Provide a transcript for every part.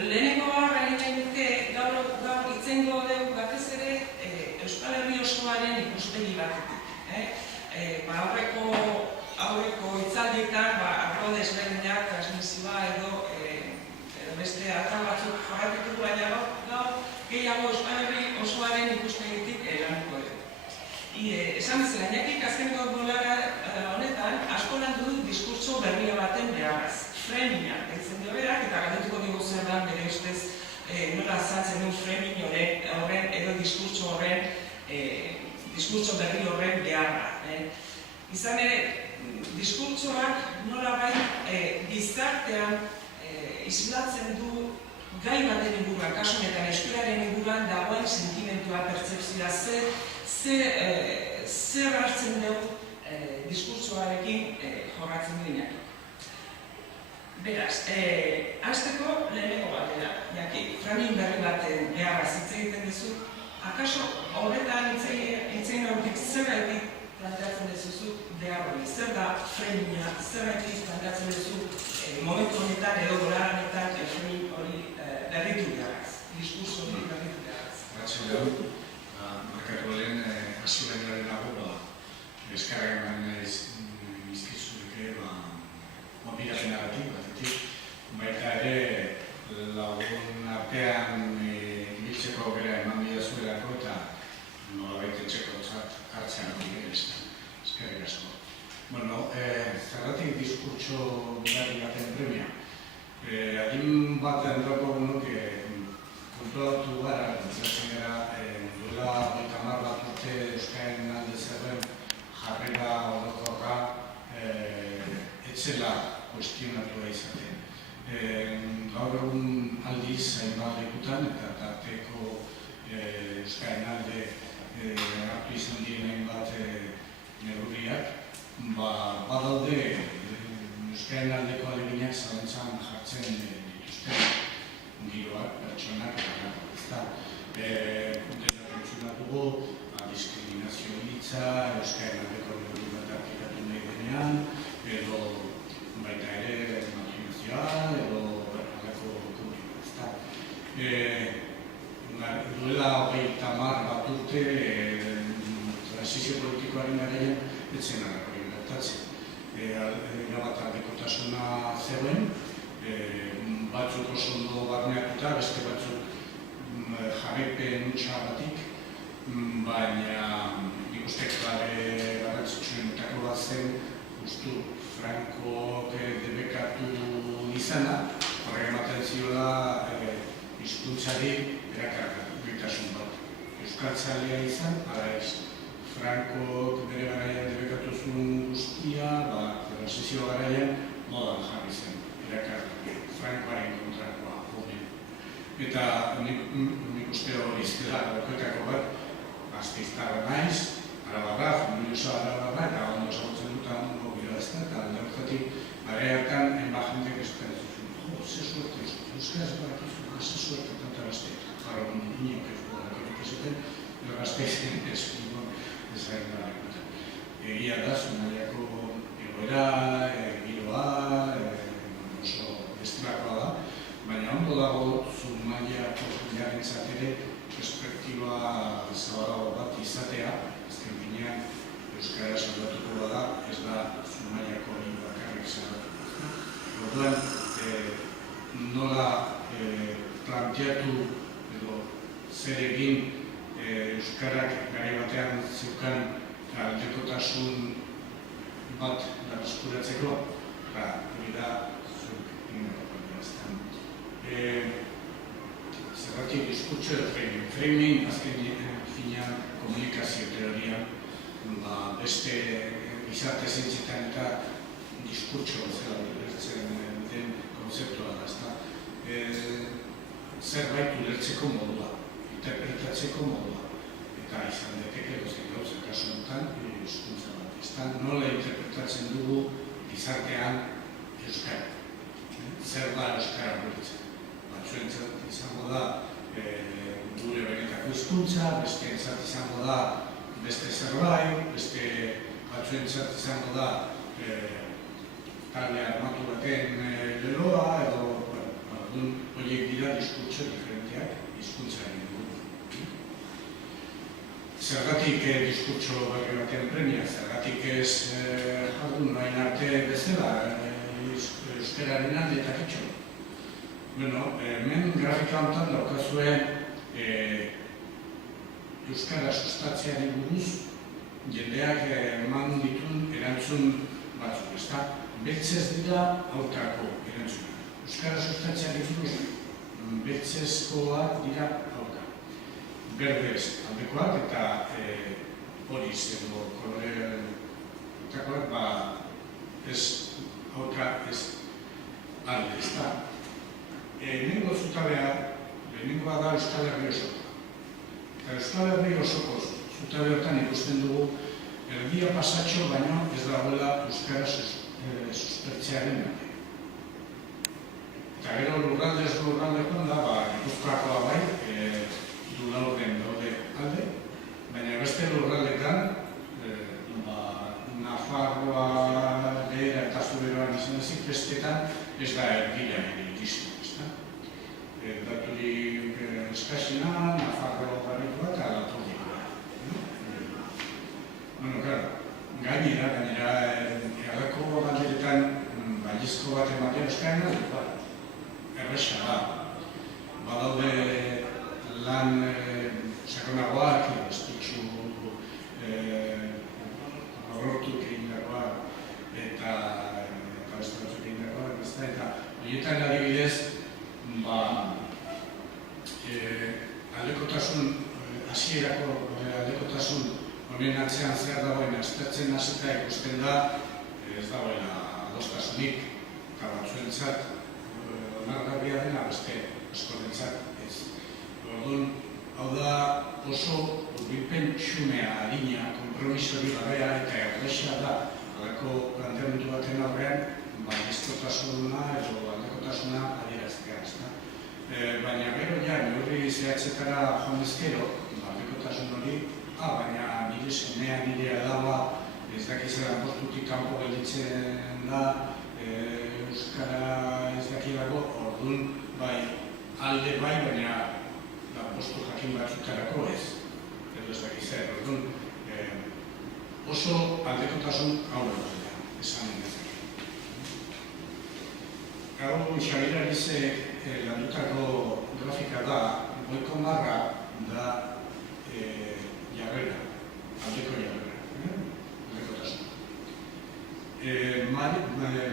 Lehenengo barra egin nuke gaur itzengo dugu batez ere Euskal Herri osoaren ikuspegi batetik. Aurreko hitzaldietan arlo desberdinak, transmisioa edo beste atal batzuk jorratuko du, baina gaur gehiago Euskal Herri osoaren ikuspegitik landuko dugu. Esan bezala, Iñakik azkeneko bolara honetan asko landu du diskurtso berria baten beharraz. Framina, deitzen dio berak, eta galdetuko dugu zer da bere ustez nola azaltzen du framing horren edo diskurtso berri horren beharra. Izan ere, diskurtsoak nolabait gizartean islatzen du gai baten inguruan, kasu honetan euskararen inguruan dagoen sentimentua, pertzepzioa, zer hartzen dugu diskurtsoarekin jorratzen du Iñaki. Beraz, hasteko leheneko batera, Iñaki, framing berri baten beharraz hitz egiten duzu, akaso horretan hitz egin horretik zergatik planteatzen duzu behar hori, zer da framinga, zergatik planteatzen duzu momentu honetan edo golara honetan framing hori berritu beharraz, diskurso hori berritu beharraz. Batxe dugu, markatu lehen hasiberriaren nago, eskarra eman izkizuneke mobilazionagatik batetik, baita ere lagun artean ibiltzeko aukera eman bidazuelako eta nolabait etxekotzat hartzean hori ere eskerrik asko. Zergatik diskurtso berri baten premia. Adin bat entrako nuke kontrolatu gara, entzatzen gara, duela 30 bat urte Euskaren alde zerren jarrera orokorra etzela kuestionatua izaten. Gaur egun aldiz hainbat lekutan eta tarteko Euskaren alde hartu izan diren hainbat neurriak, badaude Euskaren aldeko aleginak zalantzan jartzen dituzten giroak, pertsonak eta denak entzuna dugu, diskriminazio hitza, Euskaren aldeko neurri bat aplikatu nahi denean, edo baita ere imaginazioa, edo alako komunikazioa. Duela 30 bat urte transizio politikoaren garaian etzen hori gertatzen. Erabat aldekotasuna zegoen, batzuk oso ondo barneatuta, beste batzuk jarraipen hutsatik, baina nik uste klabe garrantzitsuenetako bat zen, justu Frankok debekatu izana, horrek ematen ziola hizkuntzari erakargarritasun bat. Euskaltzalea izan, ala ez. Frankok bere garaian debekatu zuen guztia, transizio garaian modan jarri zen, erakargarri, Frankoaren kontrakoa honen. Eta nik uste hori iztela gauketako bat, Gasteiztarra naiz, arabarra, familiosa arabarra, eta ondo ezagutzen dutan mobilea ez da, eta alde horretatik, bare hartan, enba jentek eskatzen zuen, ze suerte, euskaraz barakizu, ze suerte, tanta beste, jarra inoak ez dudak egiten, edo Gasteizen ez zain da ikutan. Egia da, Zumaiako egoera, giroa, oso bestilakoa da, baina ondo dago Zumaiako jendearentzat ere perspektiba zabalago bat izatea, azken finean euskara saldatuko bada, ez da Zumaiako hori bakarrik saldatuko. Orduan, nola planteatu edo zer egin euskarak garai batean zeukan aldekotasun bat eskuratzeko, hori da zuk indakoa eztan. Zergatik diskurtso edo framing, azken finean komunikazio teorian, beste gizarte zentzetan eta diskurtso zela ulertzen den konzeptua da, ezta. Zerbait ulertzeko modua, interpretatzeko modua, eta izan deteke dozen gauza kasu honetan hizkuntza bat. Ezta nola interpretatzen dugu gizartean euskara. Zer da euskara guretzat? Batzuentzat izango da gure benetako hizkuntza, besteentzat izango da beste zerbait, beste batzuentzat izango da talde armatu baten leloa, edo horiek dira diskurtso diferenteak hizkuntzaren inguruan. Zergatik diskurtso berri baten premia, zergatik ez jardun orain arte bezala euskararen alde eta kitxo. Hemen grafika honetan daukazue euskara sustatzeari buruz jendeak eman ditun erantzun batzuk, ezta? Beltzez dira aurkako erantzuna. Euskara sustatzeari buruz beltzezkoak dira aurka. Berdez aldekoak eta horiz edo koloreetakoak ez aurka ez alde, ezta? Lehenengo lehenengoa da Euskal Herri osokoa. Eta Euskal Herri osoko zutabe hortan ikusten dugu erdia pasatxo baino ez dagoela euskara suspertzearen alde. Eta gero lurraldez lurraldekoan da, Gipuzkoakoa bai, hiru laurden daude alde, baina beste lurraldetan, Nafarroa, Behera eta Zuberoan izan ezik, bestetan ez da erdila iristen. Daturik eskasina, Nafarro garrikoa eta Lapurdikoa. Gainera, erreko galderetan baiezko bat ematea euskaren aldekoa. Erresa da. Badaude lan sakonagoak, estutxu aurrotuk egindakoak eta beste batzuk egindakoak, eta horietan adibidez, aldekotasun, hasierako aldekotasun honen atzean zer dagoen aztertzen hasita ikusten da, ez dagoela adostasunik, eta batzuentzat onargarria dena beste askorentzat ez. Orduan, hau da oso hurbilpen xumea, adina, konpromisori gabea eta erresa da halako planteamendu baten aurrean, baiezkotasuna edo aldekotasuna adieraztea, ezta? Baina gero neurri zehatzetara joan ezkero, aldekotasun hori, baina nire semea, nire alaba, ez dakizela postutik kanpo gelditzen da, euskara ez dakilako, orduan bai alde bai, baina postu jakin batzutarako ez, edo ez dakizela, orduan oso aldekotasun hau esan dezake. Hau Xabier Arizek landutako grafika da, goiko marra da jarrera, aldeko jarrera, aldekotasuna.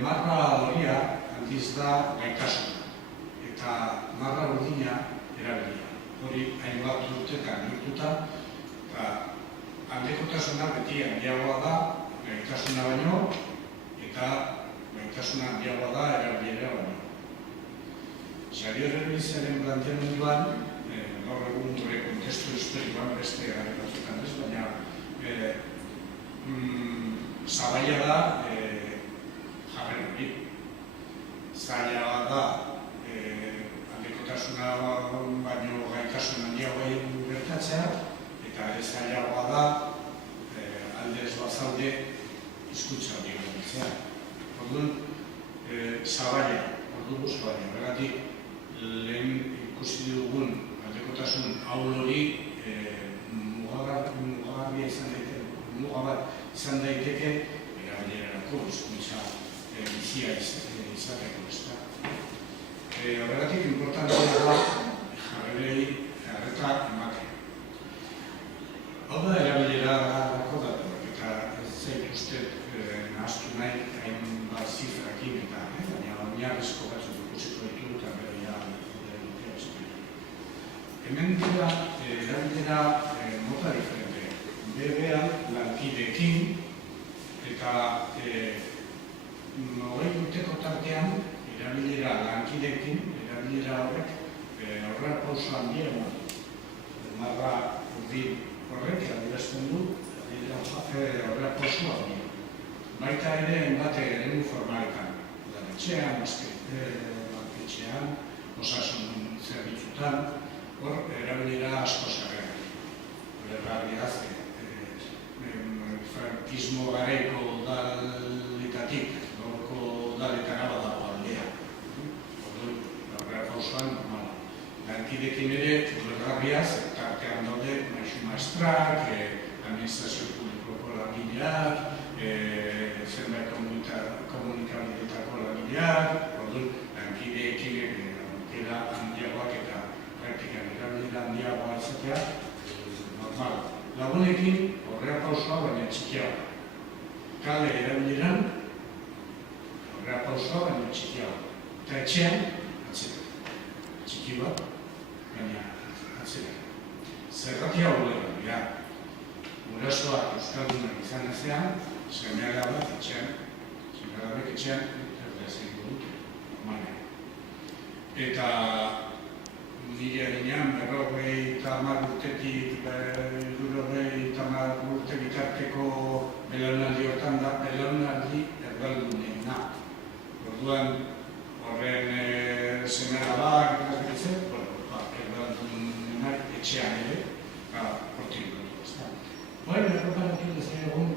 Marra horia handiz da gaitasuna, eta marra urdina erabilia. Hori hainbat urtetan neurtuta, eta aldekotasuna beti handiagoa da gaitasuna baino, eta gaitasuna handiagoa da erabilera baino. Xabier Arizaren planteamenduan, gaur egun gure kontestu historikoan beste gari batzutan ez, baina zabaila da jarren hori. Zaila da aldekotasuna baino gaitasun handiagoa gertatzea, eta zailagoa da aldez bazalde hizkuntza hori gainditzea. Orduan, zabaila, horregatik lehen ikusi dugun aldekotasun haul hori mugagarria izan daiteke erabilerarako hizkuntza bizia izateko, ezta. Horregatik inportantea da jarrerei arreta ematea. Hau da erabilerarako datuak, eta ez zait uste nahaztu nahi hainbat zifrakin eta baina oinarrizko batzuk ikusiko ditu eta gero ja hemen dira erabilera mota diferente. Berean lankideekin eta 20 urteko tartean erabilera lankideekin, erabilera horrek aurrerapauso handia eman. Marra urdin horrek adierazten du aurrerapauso handia. Baita ere hainbat eremu formaletan, etxean, etxean, osasun zerbitzutan, hor erabilera asko zarrean. Bergarria frankismo garaiko udaletatik, gaurko udaletara badago aldea. Aurrerapausoan normala. lankidekin ere duelgarriaz, eta artean daude maisu maestrak, administrazio publikoko langileak, zenbait komunikabideetako langileak, orduan lankideekin aukera handiagoak eta praktikan erabilera handiagoa izatea, normal. Lagunekin horrea pausoa baina txikiago. Kale erabileran horrea pausoa baina txikiago. Eta etxean, atzera. Txiki bat, baina atzera. Zergatia horrela, dira. Gurasoak euskaldunak izan ezean, semea bat etxean, erdezik dut, normalean. Eta nire adinean, 50 urtetik, 50 urte bitarteko belaunaldi hortan da, belaunaldi erdalduneena. Orduan, horren semea bat, erdaldunenak etxean ere, hortik dut. Baina, erroparatu dezen egun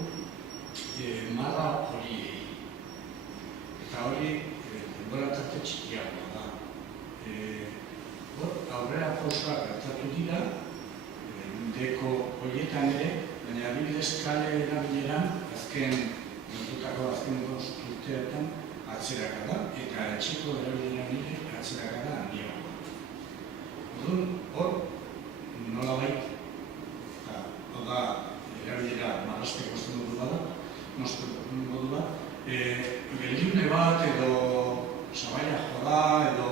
marra horiei. Eta hori, denbora tarte txikiagoa da. Aurrera pausoak gertatu dira, deko horietan ere, baina adibidez kale erabileran, azken bost urteetan atzerakada, eta etxeko erabileran ere atzerakada handiagoa. Orduan, hor, nolabait, hau da, erabilera marrasteko zen modu da, geldiune bat edo sabaia joda edo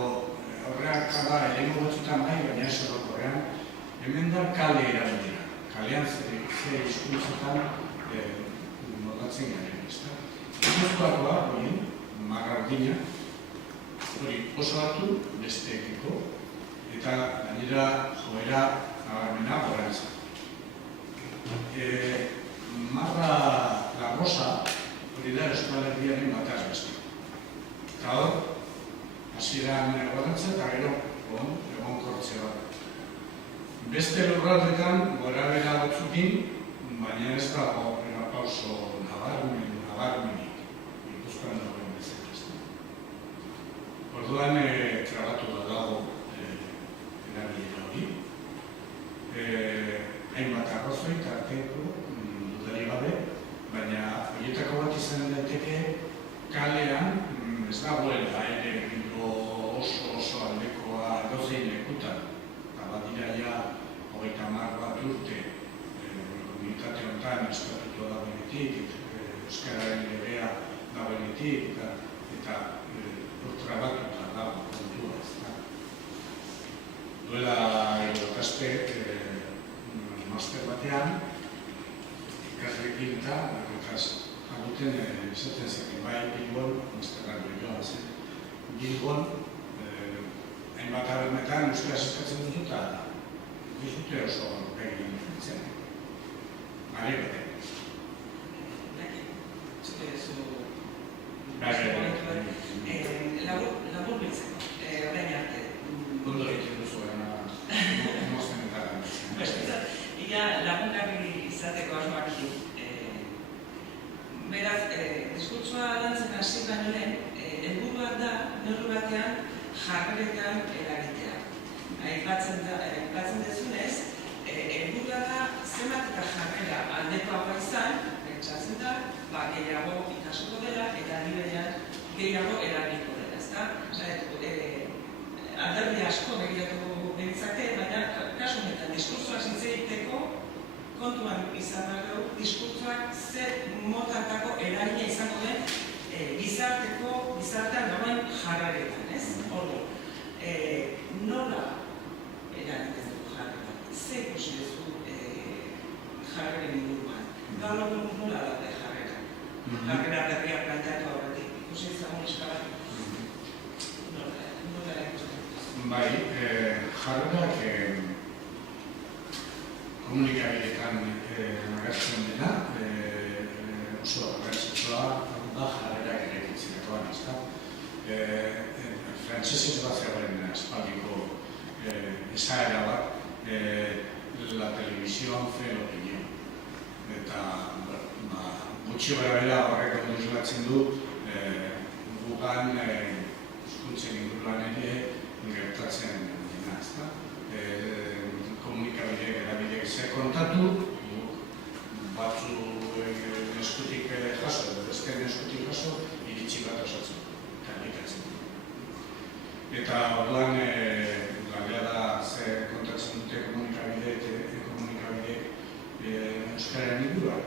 horreak da erengo batzutan bai, baina ez orokorrean, hemen da kale erabilera. Kalean ze hizkuntzetan moldatzen garen, ezta? Gipuzkoakoa, horien, marra urdina, hori oso hartu besteekiko, eta gainera joera nabarmena gorantza. Marra la rosa hori da Euskal Herriaren bataz beste. Eta hor, hasieran gorantza eta gero egonkortze bat. Beste lurraldetan gorabehera batzukin, baina ez dago pauso nabarmenik Gipuzkoan dagoen bezala. Orduan trabatu da dago erabilera hori. Hainbat arrazoi tarteko dudari gabe, baina horietako bat izan daiteke kalean ez dagoela ere oso aldekoa edozein lekutan. Eta bat dira ja 30 bat urte komunitate honetan estatutua dagoenetik, euskararen legea dagoenetik, eta trabatuta dago kontua ez da. Duela ikaspe master batean, ikasleekin eta aguten esaten zaken bai Bilbon, masterrak joan zen, Bilbon, hainbat abermetan euskara eskatzen dut eta dizute oso egin zen. Mari batek. Zute zu... Labur biltzeko, orain arte. Ondo egiten duzu, mozten eta ia lagungarri izateko asmoarekin. Beraz, diskurtsoa lantzen hasi baino lehen, helburua da neurri batean jarreretan eragitea. Aipatzen dezunez, helburua da zenbat eta jarrera aldekoagoa izan, pentsatzen da, gehiago ikasiko dela eta nirean gehiago eragiko dela, ezta? Alderdi asko begiratu genitzake, baina kasu honetan diskurtsoa hitz egiteko kontuan izan behar diskurtsoak zer motatako eragina izango den gizartean dagoen jarreretan, ez? Ordu, nola eragiten dugu jarreretan? Zer ikusi duzu jarreren inguruan? Gaur nola daude jarrera? Jarrera berria planteatu aurretik, ikusi ezagun eskabat? Nola ikusten dugu? Bai, jarrerak komunikabideetan agertzen dena, oso garrantzitsua da jarrerak eraikitzerakoan, ezta? Frantsesez bat zegoen aspaldiko esaera bat, la televisión fe l'opinión. Eta gutxi gorabehera horrek ondo islatzen du gugan hizkuntzen inguruan ere gertatzen dena, ezta? kontatu, batzu eskutik jaso, edo beste eskutik jaso, iritsi bat osatzen, eta elikatzen. Eta orduan, galdera da, ze kontatzen dute komunikabideek euskararen inguruan.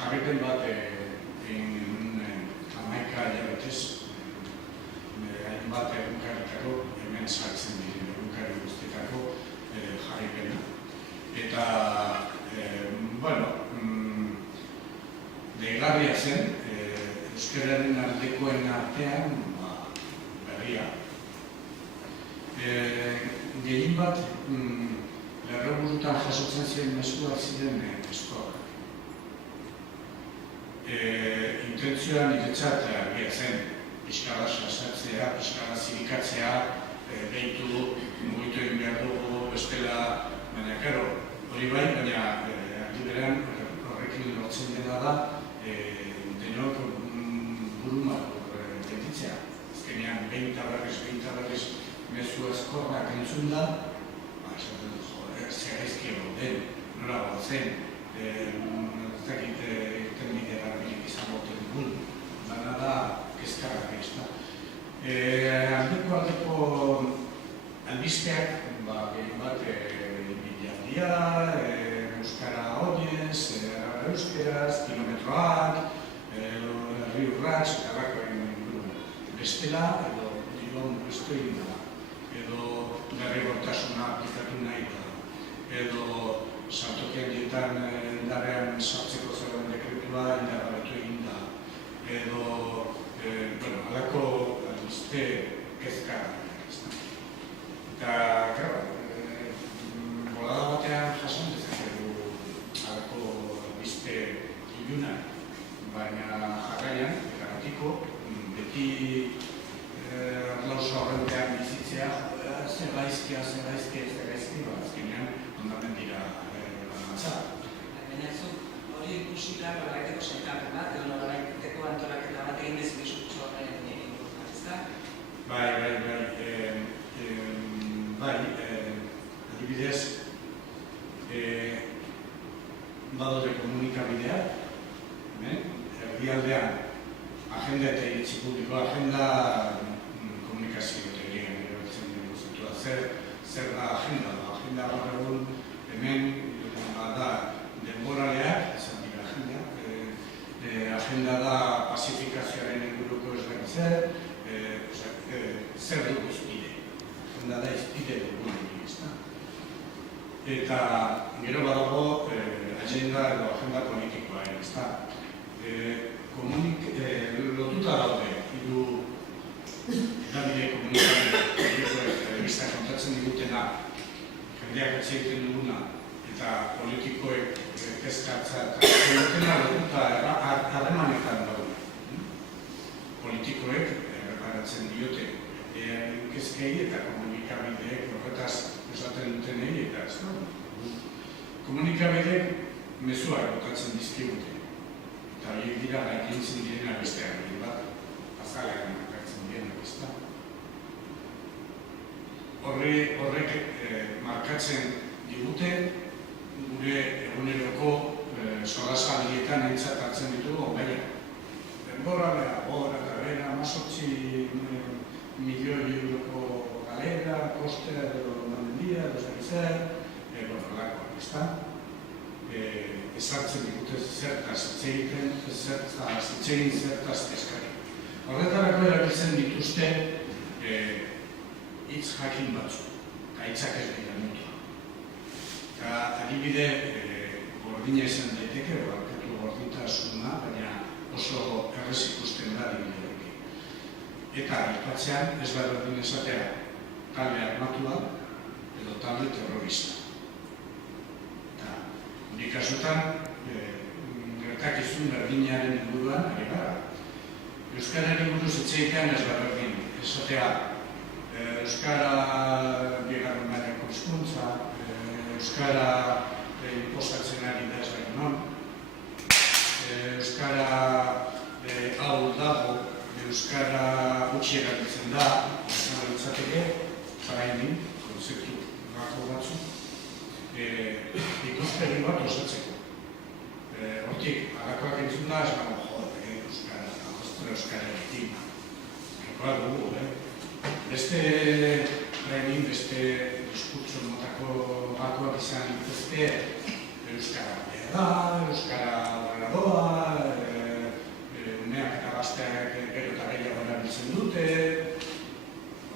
Jarripen bat egin 11 hilabetez, hainbat egunkaritako, hemen sartzen diren egunkari guztietako jarripena. Eta, deigarria zen, euskararen aldekoen artean berria. Gehien bat, lerroburutan jasotzen ziren mezuak ziren eskoak. Intentzioa niretzat argia zen, pixkala sasatzea, pixkala zirikatzea, behitu, mugitu egin behar dugu, bestela, baina, karo, hori bai, baina aldi berean horrekin lortzen dena da, denok burumak gelditzea. Azkenean, behin tabarrez, mezu eskorrak entzun da, esaten dut, zer gaizki den, nola zen, ez dakit irtenbide garbilik izango dugun, dana da kezkarrak ez da. Aldeko albizteak, gehien bat, bidealdia, euskara oinez, euskeraz, kilometroak, herri urrats, eta bakoen inguruen. Bestela, edo dilon beste egin da, edo derrigortasuna aplikatu nahi da, edo saltokian dietan indarrean sartzeko zegoen dekretua indargabetu egin da, edo, halako albiste kezka. Eta, gara, bolada batean jason dezakegu halako albiste ilunak, baina jarraian, garantiko, beti arlauza horrentean bizitzea, zer gaizkia, azkenean, ondamen dira banatza. Baina hori ikusita nolabaiteko sailkapen bat, edo nolabaiteko antolaketa bat egin ez diskurtso horren inguruan, ezta? Bai, adibidez, badaude komunikabideak, herrialdean, agenda eta iritzi publiko, agenda komunikazio teorian erabiltzen dugu zentua. Zer da agenda? Agenda gaur egun hemen da denboraleak, izan dira agenda da pasifikazioaren inguruko ezberdin zer dugu izpide. Agenda da izpide dugu egin, eta gero badago agenda edo agenda politikoa ere, ezta. Lotuta daude, hiru edabide komunikabideak telebista kontatzen digutena, jendeak etxe egiten duguna, eta politikoek kezkatza eta dutena lotuta harremanetan daude. Politikoek erreparatzen diote kezkei eta komunikabideek horretaz esaten dutenei eta ez da. Komunikabideek mezuak botatzen dizkigute. Eta horiek dira gaitintzen direna besteak egin bat, azalean markatzen direna besta. Horrek markatzen digute gure eguneroko solasaldietan aintzat hartzen ditugu baina. Denbora beha, gora eta bera, 18 milioi euroko galera, kostea edo mandendia, edo zer, horrelakoak, ezta? Ezartzen digute zertaz hitz egin zertaz eskari. Horretarako erabiltzen dituzte hitz jakin batzu, eta hitzak ez dira mutua. Eta adibide gordina izan daiteke, barkatu gordintasuna, baina oso errez ikusten da adibide hori. Eta aipatzean ez da berdin esatea talde armatua edo talde terrorista. Nik kasutan, gertakizun berdinaren inguruan, ari gara. Euskarari buruz hitz egitean ez da berdin. Esatea, euskara bigarren mailako hizkuntza, euskara inposatzen ari da ez da non, euskara hau dago, euskara gutxi erabiltzen da, euskara litzateke, paraimin, konzeptu gako batzu, ikuspegi bat osatzeko. Hortik, alakoak entzun da, esan euskararekin. Ekoa dugu, beste training, beste diskurtso motako bakoak izan dituzte euskara da, euskara horrela doa, umeak eta gazteak gero eta gehiago erabiltzen dute.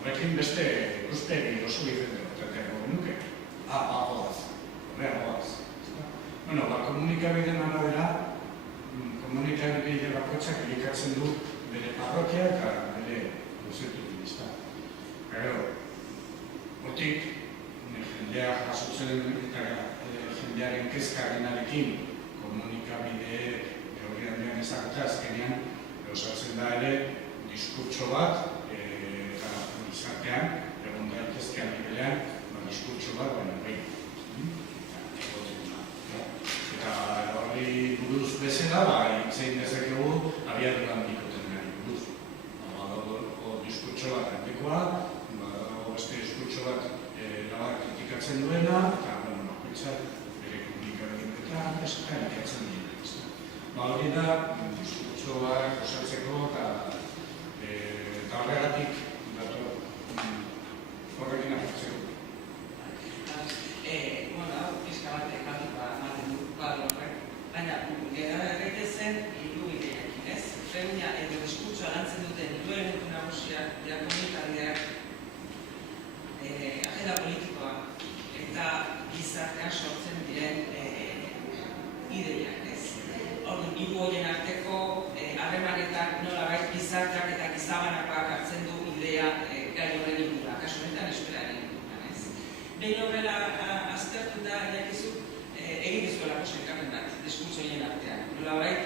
Horrekin beste ikuspegi oso diferente bateteko genuke. Goaz, horrea goaz. Komunikabideen arabera, komunikabide bakoitzak elikatzen du bere parrokia eta bere konzeptutik. Hortik, jendea jasotzen eta jendearen kezkarenarekin komunikabide georrian duen ezagutza azkenean osatzen da ere diskurtso bat eta izatean, egon daitezkean nivelean, diskurtso bat, behin. Eta horri buruz bezala, itzein dezakegu abiadura handiko tenari buruz. Diskurtso bat handekoa, beste diskurtso bat kritikatzen duena, eta bakoitzak bere komunikabideetan elikatzen dira. Hori da, diskurtso bat osatzeko eta horregatik horrekin aportzeko. Pizka bat ematen du horrek, baina gara gaitezen hiru bideekin, ez? Premia edo diskurtsoa lantzen duten hiru elementu nagusiak dira komunikabideak, agenda politikoa eta gizartean sortzen diren ideiak, ez? Orduan, hiru horien arteko harremanetan nolabait gizarteak eta gizabanakoak hartzen du idea gai horren inguruan, kasu honetan euskararen inguruan, ez? Behin horrela aztertuta egin dizuelako sailkapen bat, diskurtso horien artean. Nolabait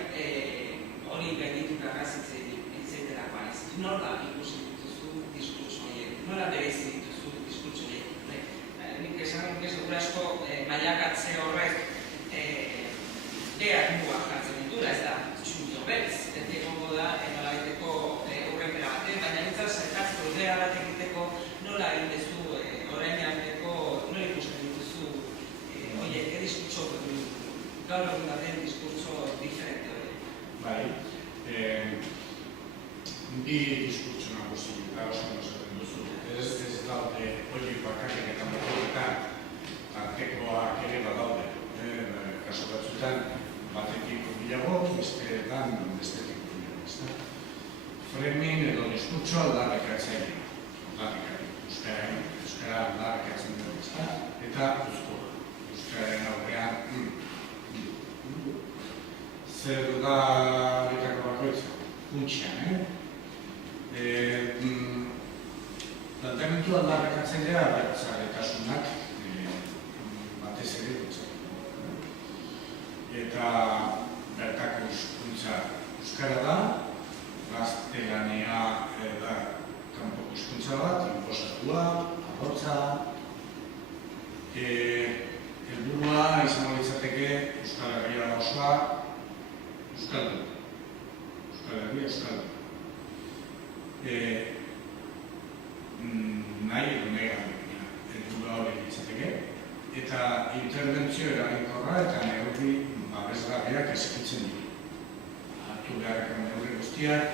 hori gainditu hitzeiterakoan, ez? Nola ikusi dituzu diskurtso horiek? Nola bereizi dituzu diskurtso horiek? Nik esan dut segurasko mailakatze horrek behar mugak jartzen dituela, ez da txunto beltz, beti egongo da nolabaiteko urrenpera baten, baina nintzen sailkatzeko idea bat egiteko nola egin duzu orain arteko, nola ikusten dituzu horiek, diskurtso gaur egun daten diskurtso diferente horiek. Bi diskurtso nagusi eta oso esaten duzu. Ez daude horiek bakarrik eta motoretan artekoak ere badaude. Kaso batzutan batetik bilago, besteetan bestetik bilago. Framing edo diskurtso aldarrikatzen euskara aldarrikatzen dugu, eta euskararen aurrean zer da betako bakoitza, funtsian, planteamendu aldarrikatzen dira bertzaletasunak batez ere dutza. Eta bertako hizkuntza euskara da, gaztelania da kanpoko hizkuntza bat, inposatua, arrotza. Helburua izango litzateke Euskal Herria osoa euskaldu. Euskal Herria euskaldu. Nahi edo helburua hori litzateke. Eta interbentzio eraginkorra eta neurri babesgarriak eskitzen ditu. Hartu beharreko neurri guztiak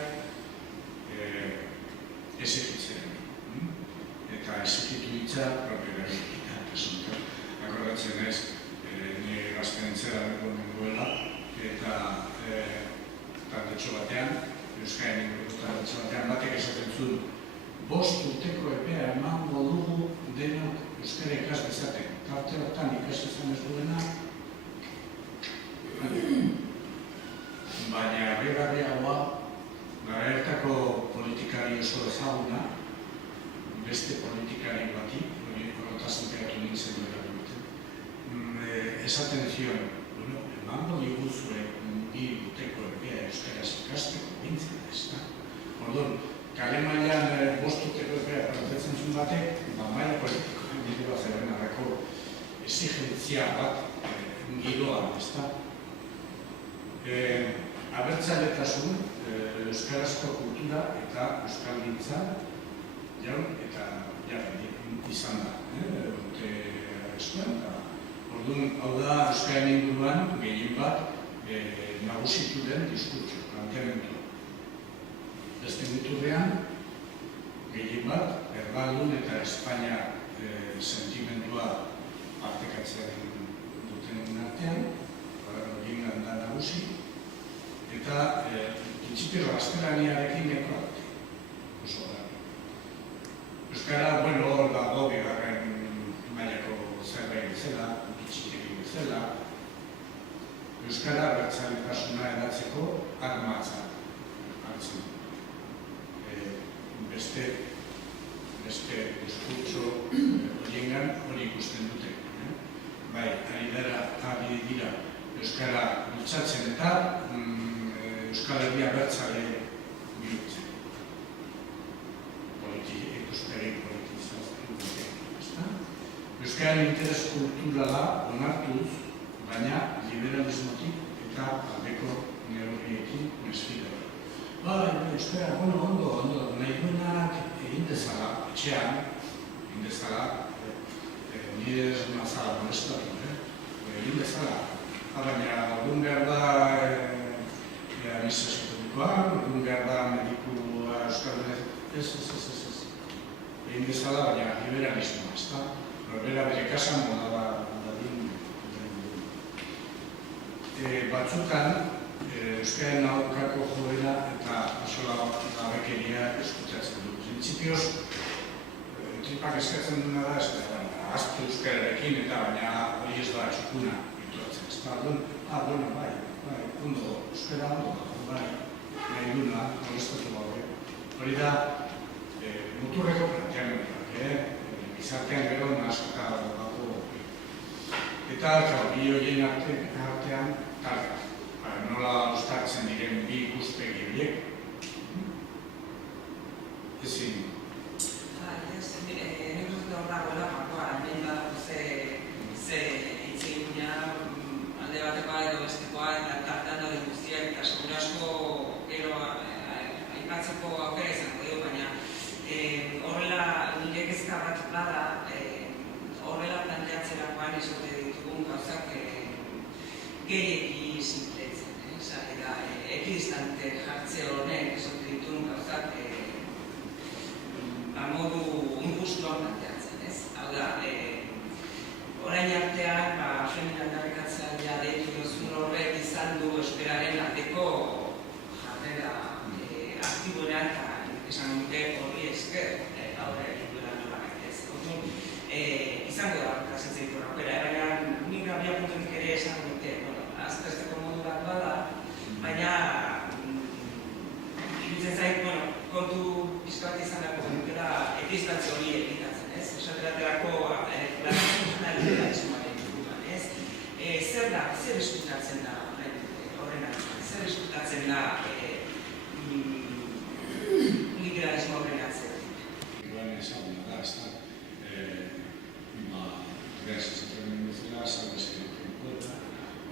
esekitzen. Eta esekitu ditza propio berrikia. Akordatzen ez, nire gaztenentzera duela eta taldetxo batean, Euskaren inguruko taldetxo batean, batek esaten zuen 5 urteko epea emango dugu denok euskara ikas dezaten. Tarte hortan ikas izan ez duena, baina begarriagoa, gara hartako politikari oso ezaguna, beste politikari bati, horretazan pegatu nintzen duela dute, esaten zion, emango diguzue 2 urteko epea euskaraz ikasteko bintzen ez da. Orduan, kale mailan 5 urteko epea prozetzen zuen batek, maila politikoen bidea zeren arrako exigentzia bat giroan, ez da. Abertzaletasun, euskarazko kultura eta euskaldintza jaun eta izan da. Urte eskuan, eta Orduan, hau da, Euskararen inguruan gehien bat nagusitu den diskurtso, planteamendu. Beste muturrean, gehien bat, Erdaldun eta Espainia sentimendua partekatzearen duten artean, horien da nagusi, eta printzipio gaztelaniarekin nahiko arte. Oso da. Euskara, bueno, hor dago bigarren mailako zerbait bezala, bitxikeri bezala. Euskara abertzaletasuna edatzeko armatza hartzen. Beste diskurtso horiengan hori ikusten dute. Bai, ari dira Euskara bultzatzen eta Euskal Herria abertzale bihurtzen. Ikuspegi politizazioa dute. Euskararen interes kulturala onartuz, baina liberalismotik eta aldeko neurriekin mesfidatu. Euskara, ondo, nahi duenak egin dezala, etxean, egin dezala, nire ez mazala molestatu, egin dezala. Baina, orduan behar da administrazio publikoa, orduan behar da medikua Euskaldunez, ez. Egin dezala, baina liberalismoa, ez da? Bera bere kasan moda dadin. Batzutan, Euskararen aurkako joera eta asola gabekeria eskutatzen du. Printzipioz, tripak eskatzen duna da, ahaztu Euskararekin eta baina hori ez da txukuna bituratzen. Ez da, bai, ondo, Euskara ondo, bai, nahi duna, molestatu gabe. Hori da, muturreko planteamenduak, gizartean gero naskata dago. Eta, bi horien artean, talka. Nola uztartzen diren bi ikuspegi horiek? Ezin. Nik uste hor dagoela, hemen badago ze hitzegunia alde batekoa edo bestekoa eta tartean dauden guztiak eta segura asko gero aipatzeko aukera izango dugu, baina horrela nire kezka bat bada horrela planteatzerakoan esote ditugun gauzak gehiegi simpletzen. Eta ekidistante jartze honek esote dituen gauzak modu injustuan planteatzen, ez? Hau da, orain artean feminaldarrikatzea deitu duzun horrek izan du euskararen aldeko jarrera aktiboeran eta esan dute horri esker aurre egin duela nolabait, ez? Izango da, kasetzen ditu aukera, baina nik abia puntunik ere esan dute, aztertzeko modu bat bada, baina iruditzen zait, kontu pizka bat izan dago dutela ekiztatze hori egitatzen, ez? Esaterako liberalismoaren inguruan, ez? Zer eskutatzen da horren atzean? Zer eskutatzen da liberalismo horren atzean? Igual ezaguna da, ez da, euskaraz esaten den bezala, salbezio enkueta,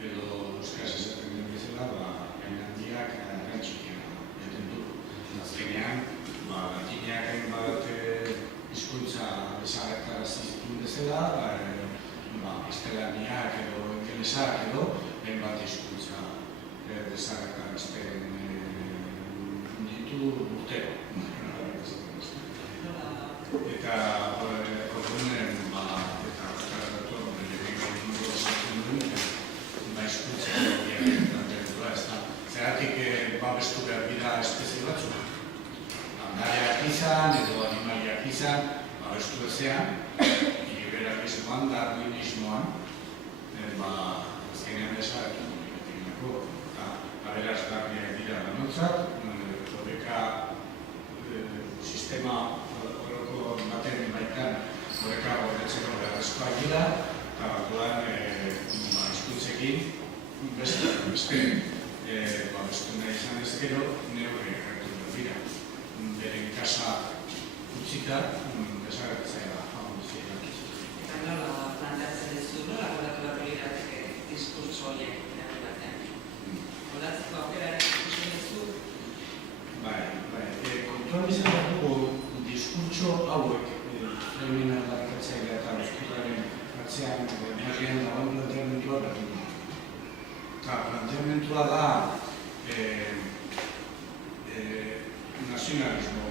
edo euskaraz esaten den bezala, gainandiak erantzikia jaten du. Azkenean, latineak hainbat hizkuntza desagertarazi zituen bezala, gaztelaniak edo ingelesak edo hainbat hizkuntza desagertarazten ditu urtero. Eta orduan, eta horretara esaten duen, hizkuntza planteamentua ez da. Zeratik babestu behar dira espezie batzuk. Landareak izan edo animaliak izan, babestu ezean, liberalismoan, darwinismoan, azkenean desagertu dut. Eta aberazgarriak dira lanontzat, oreka sistema horoko baten baitan oreka gordetzeko beharrezkoak dira, eta orduan hizkuntzekin beste babestu nahi izan ezkero neurri hartu behar dira. Beren kasa utzita desagertzea guztia. Eta nola planteatzen duzu, nola moldatu behar lirateke diskurtso horiek erabil batean? Moldatzeko aukera ikusten duzu? Kontuan izan dugu diskurtso hauek feminaldarrikatzailea eta euskararen atzean, herrian dagoen planteamentua berdin. Eta planteamentua da nazionalismo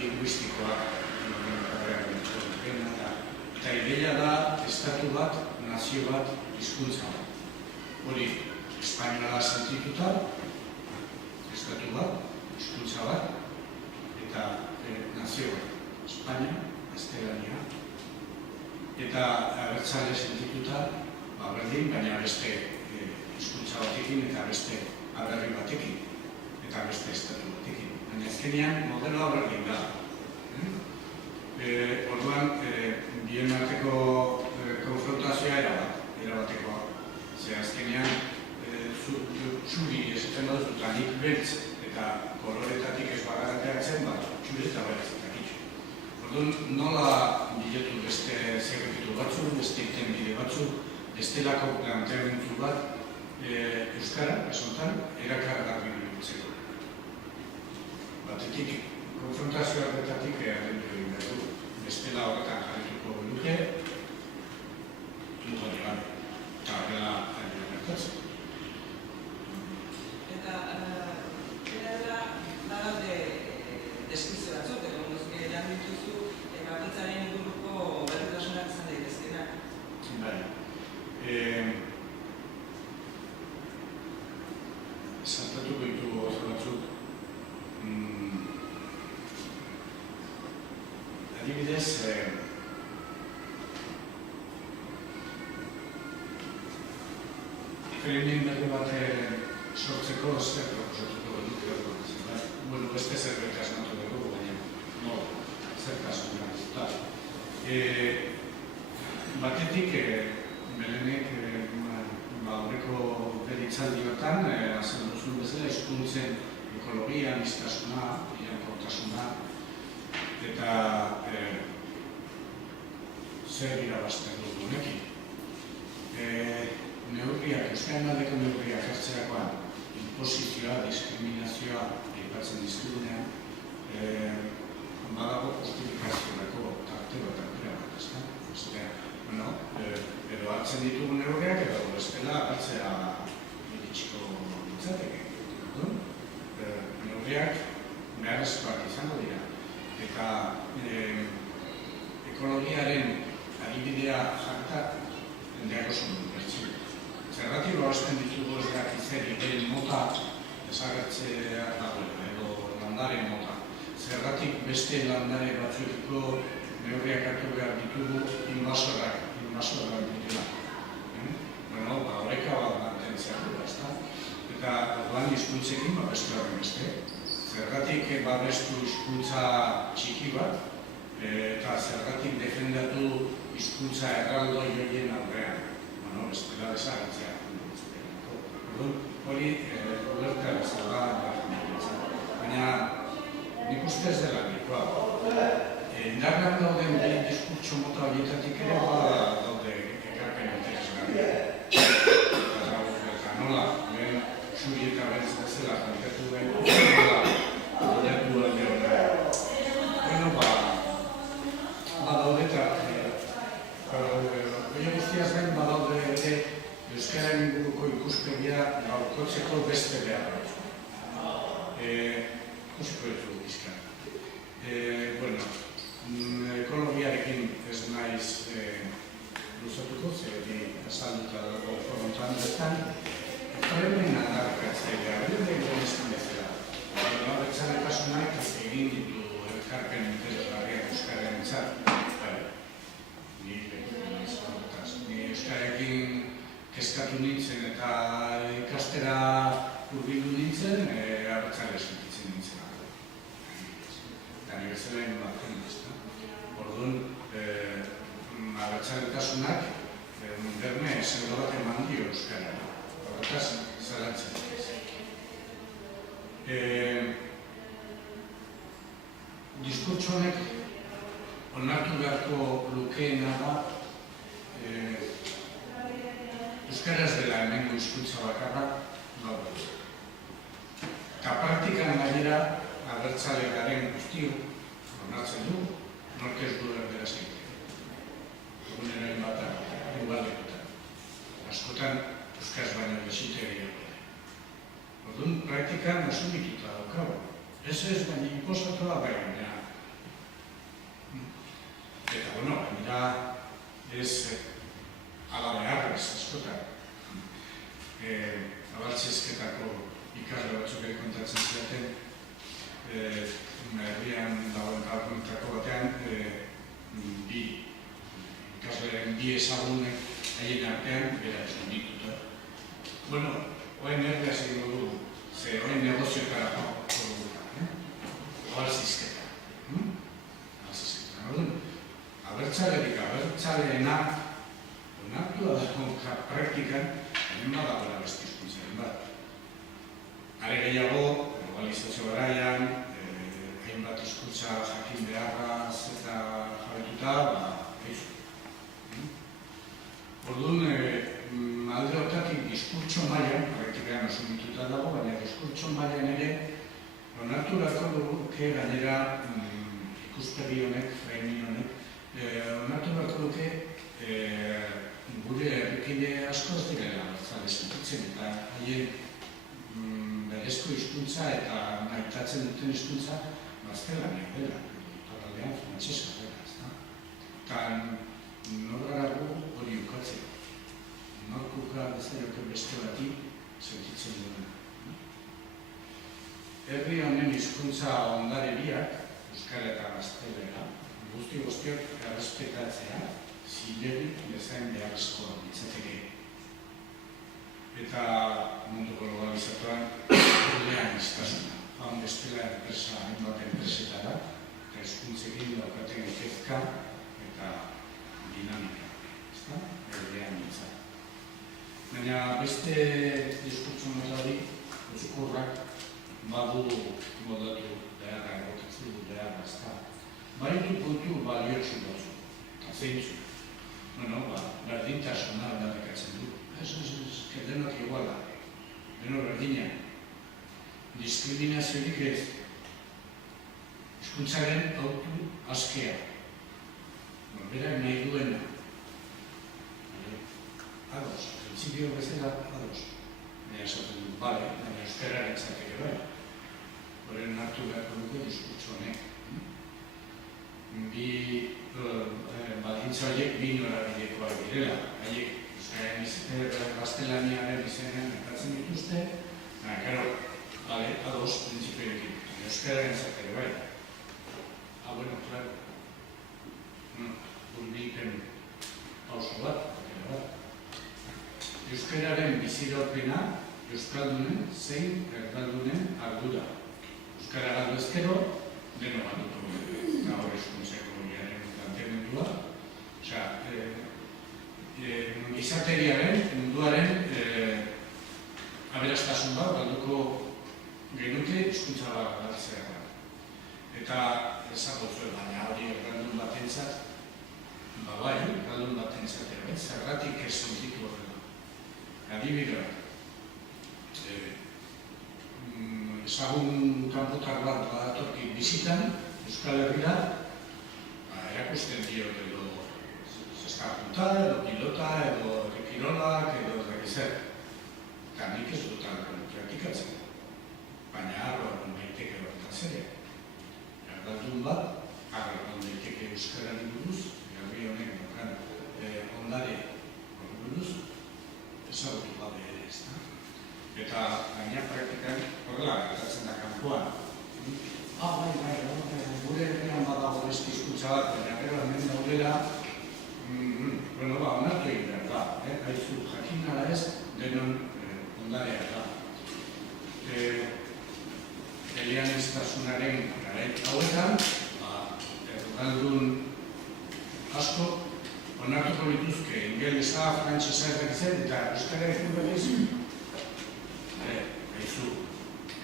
linguistikoa eta ideia da estatu bat, nazio bat, hizkuntza bat. Hori, espainola sentituta, estatu bat, hizkuntza bat, eta nazio bat. Espainia, Gaztelania, eta abertzale sentituta, berdin, baina beste hizkuntza batekin eta beste aberri batekin, eta beste estatu batekin. Baina azkenean modeloa berdin da. Orduan, bien arteko konfrontazioa erabatekoa. Ze azkenean, txuri esaten dut, eta nik beltz eta koloretatik ez bagarateatzen, txuri eta beltz eta kitxu. Orduan, nola biletu beste zerrepitu batzuk, beste itenbide batzuk, bestelako planteamendu bat euskara, esontan, erakargarri bihurtzeko. Batetik, konfrontazio horretatik agendu egin behar du. Bestela horretan jarrituko luke, lujari gabe. Eta horrela gertatzen. Eta, era badaude deskripzio batzuk, edo ondozke lan dituzu, bakoitzaren inguruko berritasunak izan daitezkenak. Saltatuko ditugu oso batzuk. Adibidez, framing berri bat sortzeko zer proposatuko duke beste zerbait asmatu dugu, baina zertasun gara. Batetik, Belenek aurreko beritzaldiotan, azal duzun bezala, hizkuntzen ekologia, aniztasuna, iraunkortasuna, eta zer irabazten dugu honekin. Neurriak, euskaren aldeko neurriak hartzerakoan, imposizioa, diskriminazioa aipatzen dizkudunean, badago justifikaziorako tarte bat aukera bat, ezta? Edo hartzen ditugu neurriak, edo bestela hartzea iritsiko nintzateke. Neurriak beharrezkoak izango dira. Eta ekologiaren adibidea jartak jendeak oso bertzik. Zergatik bauzten ditugu ez dakizeri beren mota desagertzea dagoela, edo landare mota. Zergatik beste landare batzuekiko neurriak hartu behar ditugu invasorak ditula. Horreka bat mantentzea dira, ezta? Eta orduan hizkuntzekin babestu horren beste. Zergatik babestu hizkuntza txiki bat, eta zergatik defendatu hizkuntza erraldoi horien aurrean. Bestela desagertzea. Hori ulertea bezala baina nik uste ez dela nikoa. Indarrean dauden diskurtso mota horietatik ere daude ekarpen interesgarriak. Eta nola, lehen zuri eta beltz bezala planteatu den, nola bilatu alde horrean. Badaude eta hori guztiaz gain badaude ere euskaren inguruko ikuspegia gaurkotzeko beste behar batzuk. Ikusiko ditugu bizka. Ekologiarekin ez naiz luzatuko, zerri azalduta dago forontan bertan, Euskaren aldarrikatzailea, beren izan bezala. Bertzaletasunak egin ditu elkarpen interesgarriak Euskaren entzat. Ni Euskarekin kezkatu nintzen eta ikastera hurbildu nintzen, abertzale sentitzen nintzen. Eta nire bezala inbatzen nintzen. Orduan, abertzaletasunak berme zerdo bat eman dio Euskara. Horretaz, zaratzen ez. Diskurtso honek onartu beharko lukeena da euskaraz dela hemengo hizkuntza bakarra gaur egun. Eta praktikan gainera abertzale garen guztiok onartzen du, nork ez du erderaz egiten. asumituta daukagu. Ez baina inposatua bai baina. Eta, bueno, gainera ez ala beharrez askotan. Abaltzezketako ikasle batzuk kontatzen zidaten, herrian dagoen kalkuntako batean, ikaslearen bi ezagunek haien artean bera esan dituta. Bueno, oain erdeaz egingo dugu, ze oain negozioetara joko dugu, abaltzezketa. Abertzalerik abertzaleena onartua dago praktikan, hemen badagoela beste hizkuntzaren bat. Are gehiago, globalizazio garaian, hainbat hizkuntza jakin beharraz eta jabetuta, orduan, alde horretatik diskurtso mailan, praktikean asumituta dago, baina diskurtso mailan ere onartu beharko dugu gainera ikuspegi honek, framing honek, onartu beharko duke gure herrikide asko ez direla abertzale sentitzen eta haien berezko hizkuntza eta maitatzen duten hizkuntza gaztelania dela, iparraldean frantsesa dela, eta norgara gu hori ukatzea. Norkuka bezaioke beste bati sentitzen duena. Herri honen hizkuntza ondare biak, euskara eta gaztelera, guztiok errespetatzea, zilegi bezain beharrezkoa litzateke. Eta mundu globalizatuan urlean iztasuna. Haun bestela enpresa, hainbat enpresetara, eta hizkuntzekin daukaten kezka eta dinamika. Ezta? Urlean izan. Baina beste diskurtso hori, uzkurrak, badu modatu beharra egokitzen du beharra, ezta? Baitu puntu baliotsu batzu, eta zeintzu. Berdintasuna aldarrikatzen du. Ez, denok iguala, denok berdina. Diskriminaziorik ez. Hizkuntzaren autu askea. Berak nahi duena. Ados, printzipio bezala ados. Baina esaten du, bale, baina euskararen txateke bai. Horren hartu beharko dugu diskurtso honek. Bi baldintza horiek bi norabidekoak direla. Haiek euskaren gaztelaniaren izenean ekatzen dituzte, baina, karo, bale, ados printzipioekin. Euskararen txateke bai. Bueno, claro. Urbilpen pauso bat. Euskararen biziraupena, euskaldunen zein erdaldunen ardura. Euskara galdu ezkero, deno galduko. Eta hor hizkuntzeko horiaren planteamendua. Gizateriaren, munduaren aberastasun bat galduko genuke hizkuntza bat galtzea. Eta ezagutzen baina hori erdaldun batentzat, bai, erdaldun batentzat ere, zergatik ez sentitu horrela. Adibidea, ezagun kanpotar bat badatorki bizitan, Euskal Herrira, erakusten diot edo zeskapunta, edo pilota, edo kirolak, edo ezagizer. Eta nik ez dutan praktikatzen. Baina arroan daiteke horretaz ere. Erdaldun bat, arroan daiteke euskarari buruz, herri honek dokan ondare buruz, ezagutu gabe ere, ezta? Eta gaina praktikan horrela gertatzen da kanpoan. Bai, gure herrian badago beste hizkuntza bat, baina gero hemen daudela, onartu egin behar da. Haizu jakin ala ez, denon ondarea da. Eleaniztasunaren garai hauetan, erdaldun asko onartuko dituzke ingelesa, frantsesa eta euskara ekin berriz. Haizu,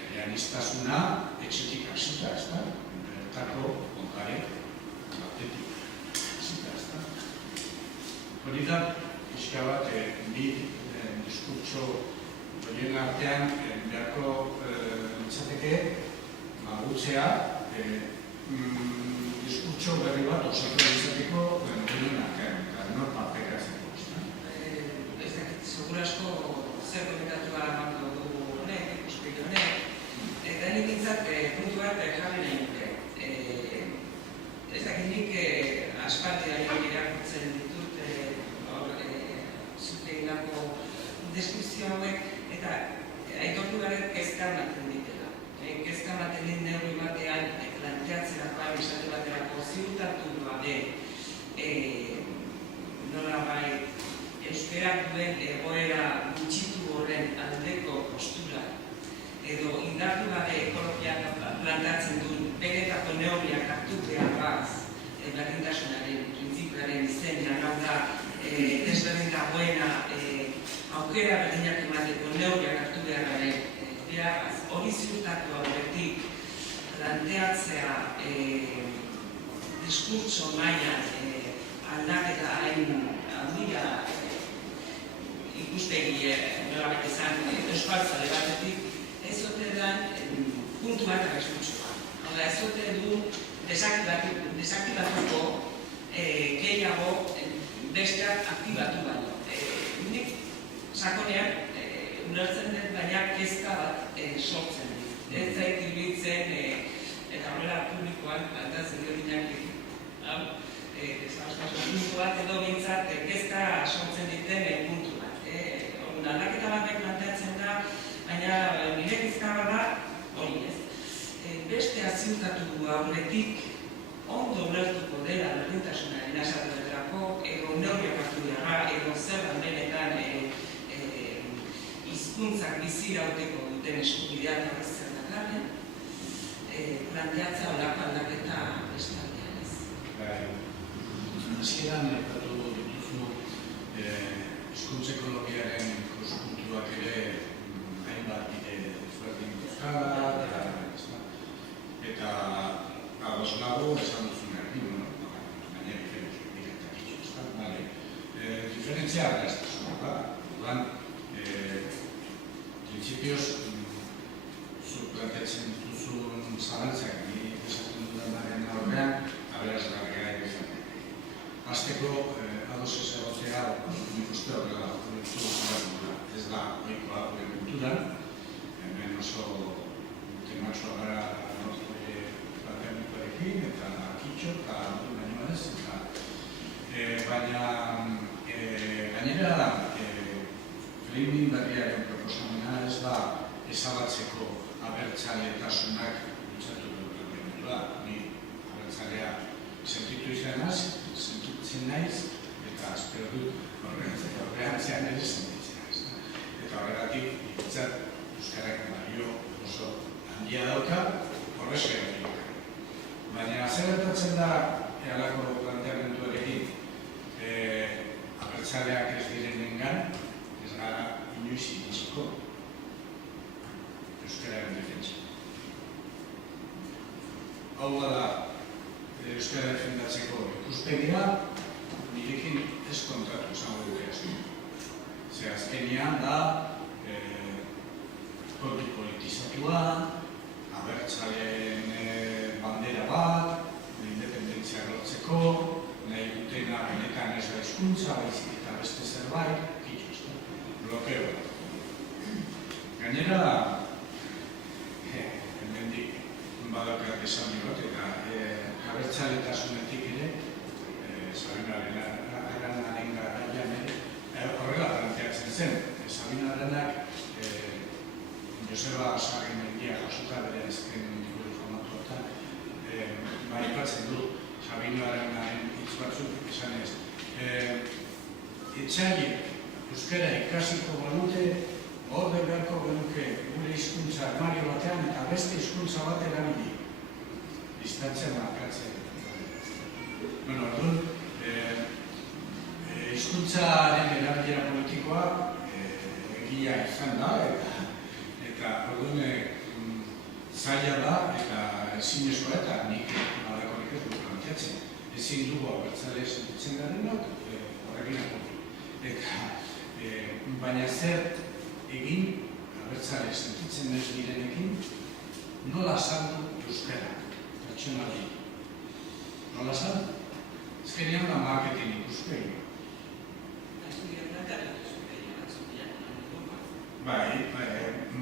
eleaniztasuna etxetik hasita, ezta? Bertako ondare batetik hasita, ezta? Hori da, pixka bat, bi diskurtso horien artean beharko litzateke gutzea diskurtso berri bat osatu litzateko horien artean, eta nor partekatzeko. Ez dakit, segur asko zer komentatua emango dugu honek, ikuspegi honek, duen egoera gutxitu horren aldeko postura edo indartu gabe ekologiak plantatzen duen benetako neurriak hartu beharraz berdintasunaren printzipioaren izenean, hau da, desberdin dagoena aukera berdinak emateko neurriak hartu beharraren beharraz, hori ziurtatu aurretik planteatzea diskurtso mailan aldaketa hain handia ikuspegi nolabait esan euskaltzale batetik, ez ote dan puntu bat arriskutsua. Hau da, ez ote du desaktibatuko gehiago besteak aktibatu baino. Nik sakonean ulertzen dut baina kezka bat sortzen dit. Ez zait iruditzen eta horrela publikoan plantatzen dut puntu bat edo bintzat kezka sortzen diten puntu bat. Aldaketa batek planteatzen da, baina nire kezka da hori ez. Bestea ziurtatu aurretik ondo ulertuko dela berdintasunaren asatuetarako edo neurriak hartu beharra edo zer benetan hizkuntzak bizi irauteko duten eskubideak horrez zer dakarren planteatza horako aldaketa bestaldean ez. Hasieran aipatu dituzu hizkuntza ekologiaren ikuspuntuak ere hainbat bide ezberdin dauzkala eta ados nago esan duzunekin, baina diferentzia argaztasuna da. Orduan, printzipioz, zu planteatzen dituzun zalantzak ni esaten dudanaren aurrean, aberasgarria ere izan. Hasteko, ados ez egotea, nik uste horrela ez da ohikoa gure kulturan, hemen oso tematxoa gara planteamenduarekin eta kitxo eta baino ez, baina gainera framing berriaren proposamena ez da ezabatzeko abertzaletasunak bultzatu duen planteamendua. Ni abertzalea sentitu sentitzen naiz eta espero dut horreantzean ere sentitzen naiz. Eta horregatik, ikutzat, euskarak balio oso handia dauka, horrezko baina zer gertatzen da halako planteamenduarekin abertzaleak ez direnengan, ez gara inoiz iritsiko euskararen defentsa. Hau da euskara defendatzeko ikuspegia, nirekin ez kontatu esango dugu ez. Ze azkenean da kontu politizatua, abertzaleen bandera bat, independentzia lortzeko, nahi dutena benetan ez da hizkuntza, baizik eta beste zerbait, kitxo, blokeo. Gainera, hemendik badaukat esan bat, eta abertzaletasunetik ere, Sabinaren garaian horrela planteatzen zen. Sabinaranak Joseba Sarrimendia jasuta bere azken liburu famatuetan aipatzen du Sabinaren hitz batzuk esanez. Etxaiek euskara ikasiko balute, orde beharko genuke gure hizkuntza armario batean eta beste hizkuntza bat erabili. Distantzia markatzen. Orduan, hizkuntzaren erabilera politikoa egia izan da eta orduan zaila da eta ezinezkoa eta nik badakorik ez dut planteatzen. Ezin dugu abertzale sentitzen garenok horrekin aportu. Baina zer egin abertzale sentitzen ez direnekin nola saldu euskara pertsonalei. Nola saldu? Ezkenean da marketing ikuspegi.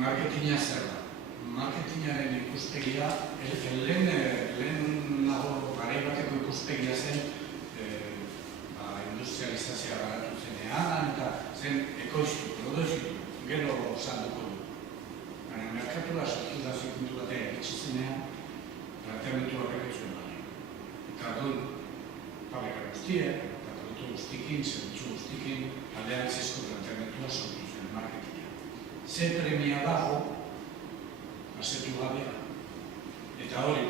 Marketinga zer da. Marketingaren ikuspegia, lehen nago garai bateko ikuspegia zen industrializazioa garatu zenean eta zen ekoiztu, produzitu, gero salduko du. Baina merkatua sortu da zikuntu batean itxizenean, planteamendu horrek ez zuen bali. Eta orduan, fábrica guztiek, eta kontu guztikin, zentzu guztikin, alderantzizko planteamentua sortu zen marketinga. Ze premia dago, asetu gabea, eta hori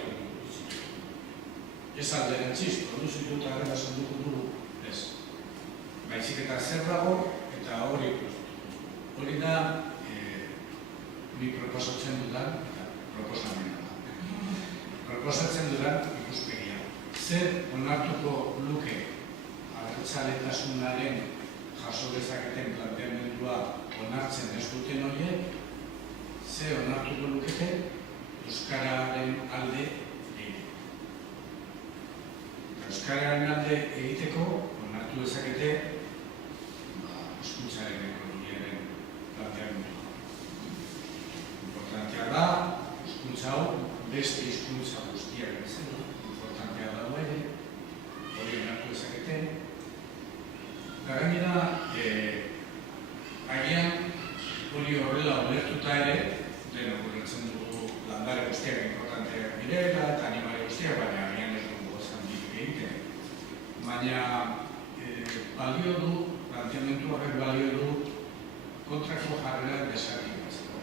ez alderantziz, produzitu eta arrela sanduko dugu, ez. Baizik eta zer dago, eta hori hori da ni proposatzen dudan, eta proposamena da. Proposatzen dudan ikuspegia. Zer onartuko luke abertzaletasunaren jaso dezaketen planteamendua onartzen ez duten horiek, ze onartuko lukete euskararen alde egiteko. Euskararen alde egiteko onartu dezakete hizkuntzaren ekonomiaren planteamendua. Importantea da, hizkuntza hau beste hizkuntza guztiak bezala. Importantea da ere, hori onartu dezakete. Gainera, agian hori horrela ulertuta ere, denok ulertzen dugu landare guztiak importanteak direla eta animale guztiak, baina agian ez dugu zandik egiten. Baina balio du, planteamendu horrek balio du kontrako jarrera desaktibatzeko.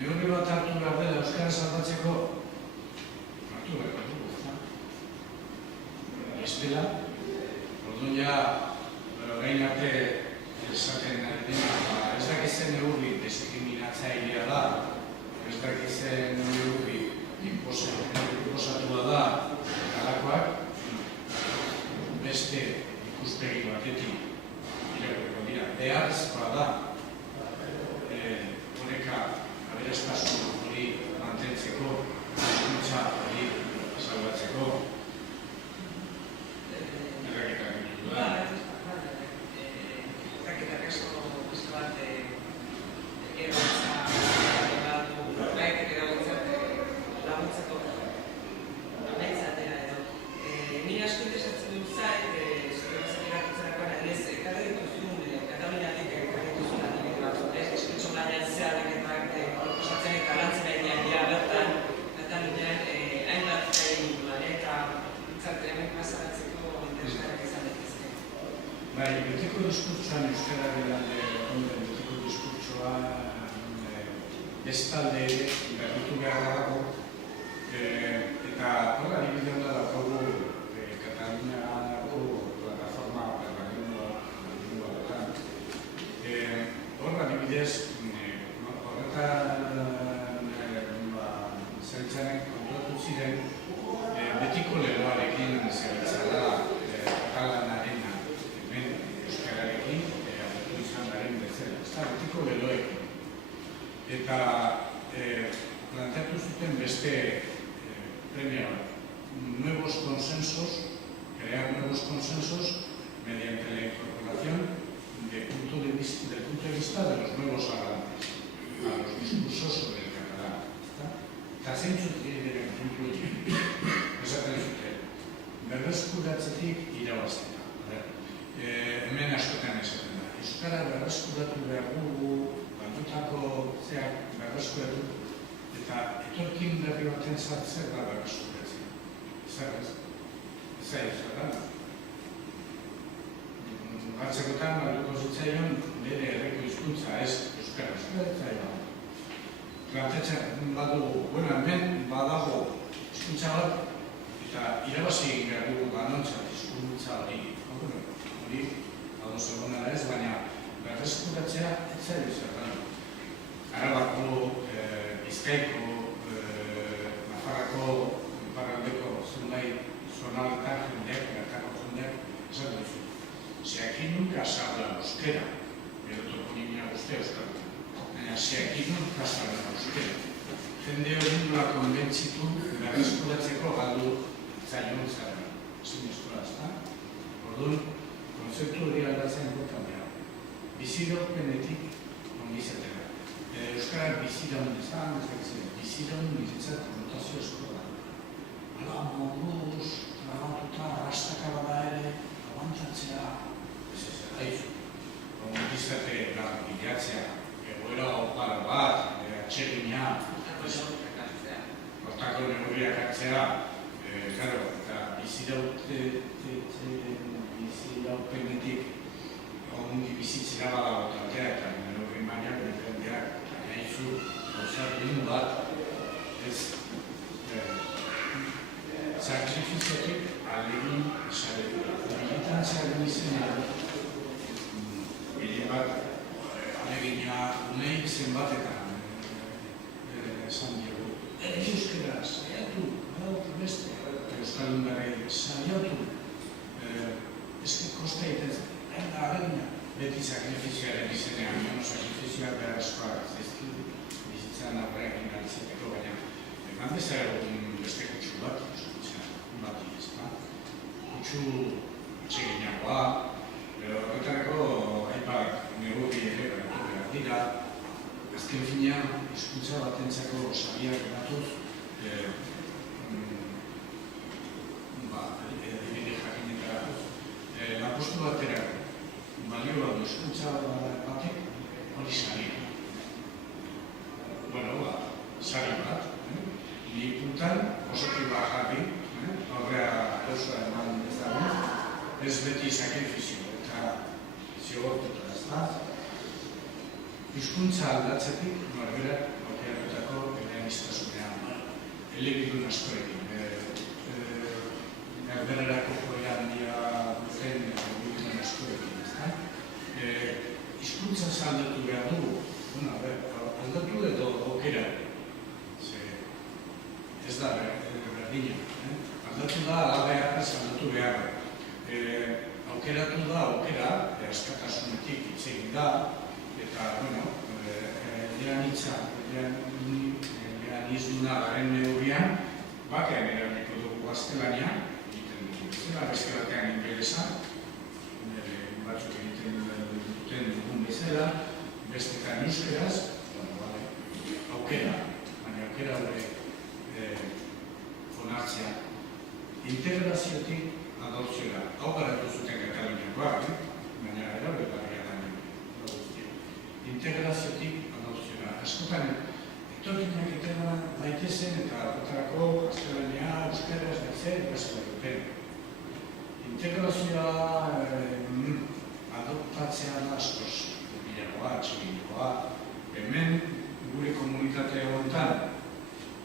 Neurri bat hartu behar dela euskara salbatzeko, hartu behar dugu, ezta? Ez dela, orduan ja, gain arte esaten ez dakizen neurri diskriminatzailea da, ez dakizen neurri inposatua da, galakoak, beste ikuspegi batetik irakurriko dira. Beharrezkoa da, horreka aberastasun hori mantentzeko, hizkuntza hori salbatzeko. Erraketak ditu da. Erraketak asko beste bat erabiltza gaitek erabiltzat laguntzeko amaitzatera edo. Nire asko interesatzen dut zait, zure irakurtzerakoan adinez, ekarri dituzun, Kataluniatik ekarri dituzun adibide batzuk, hizkuntza mailan ze aldaketak proposatzen eta lantzen ari dira bertan, Katalunian hainbat gai inguruan eta hemen pasaratzeko interesgarriak izan daitezke. Bai, betiko diskurtsoan euskararen alde egonden betiko diskurtsoa bestalde berritu behar dago eta horra adibide honda daukagu Kataluniako plataforma berbalingua horra adibidez horretan zebiltzanek konturatu ziren betiko leloarekin zebiltzala katalanaren hemen euskararekin agertu izan garen bezala. Ez da, betiko leloekin. Eta planteatu zuten beste premia bat. Nuevos consensos, crear nuevos consensos mediante la incorporación del punto de vista de los nuevos hablantes a los discursos sobre el catalán. Eta zeintzuk diren puntu esaten zuten, berreskuratzetik irabaztea. Hemen askotan esaten da. Euskara berreskuratu behar dugu, bandutako zeak berreskuratu, eta etorkin berri baten zer da berreskuratzen. Zer ez? Ez ari zer da. Batzekotan, balduko zitzaion, bere herriko hizkuntza ez euskara. Euskara ez da. Plantetzen badugu, hemen badago hizkuntza bat, eta irabazi egin behar dugu banontzat hizkuntza hori. Hori, ados egona ez, baina berreskuratzea ez zailu zer da. Arabako, Bizkaiko, Nafarrako, Iparraldeko zenbait zonaletan jendeak, bertako jendeak, esan duzu. Si aquí nunca se habla euskera, edo toponimia guztia euskara. Baina si aquí nunca se habla euskera. Jende hori nola konbentzitu berreskuratzeko galdu zaion zara. Ezin eskola, ez da? Orduan, konzeptu hori aldatzen importantea. Biziraupenetik ongizatera. Euskara biziraun ezan, biziraun niretzat konotazio eskola. Hala, moduz, trabatuta, arrastaka bada ere, abantatzea, ez haizu. Ongizate bilatzea, egoera opara bat, atxegina, hortako neurriak hartzea, eta biziraute zuzenean, gehien bat, alegina uneik zenbatetan esan dugu. Euskaraz, saiatu, beste, Euskaldun berri, saiatu, eske kosta egiten zen, alegina, beti sakrifizioaren izenean, sakrifizioak beharrezkoak zaizkidu, bizitzan aurreak inalizateko, baina eman bezala beste kutsu bat, bati, ezta? Kutsu txeginagoa, horretarako hainbat neurri ere behar dira, azken finean hizkuntza batentzako sabiak batuz, adibide jakinetarako, lanpostu baterako, balio bat hizkuntza batek, hori saria. Bueno, sari bat, ni puntan osoki bat jarri, aurrea eusa eman dezagun, ez beti sakrifizio eta zigortuta, ezta? Hizkuntza aldatzetik, norberak aukeratutako eleaniztasunean, elebidun askoekin, erbererako joera handia duten elebidun askoekin, ezta? Hizkuntza aldatu behar dugu, aldatu edo aukera, ez da berdina, aldatu da alabeharra aldatu behar. Aukeratu da aukera, askatasunetik hitz egin da, eta, eleanizuna garen neurrian, batean erabiko dugu gaztelania, egiten dugu bezala, beste batean ingelesa, batzuk egiten duten dugun bezala, bestetan euskeraz, aukera, baina aukera hori onartzea. Integraziotik adopzioa, hau garatu zuten Kataluniakoak, baina erabe barria da nire. Integraziotik adopzioa. Askotan, etorkinak egiten daitezen eta apotarako gaztelania, euskeraz, gaitzen, gazela duten. Integrazioa adoptatzea da askoz, bilagoa, txegilagoa. Hemen, gure komunitate honetan,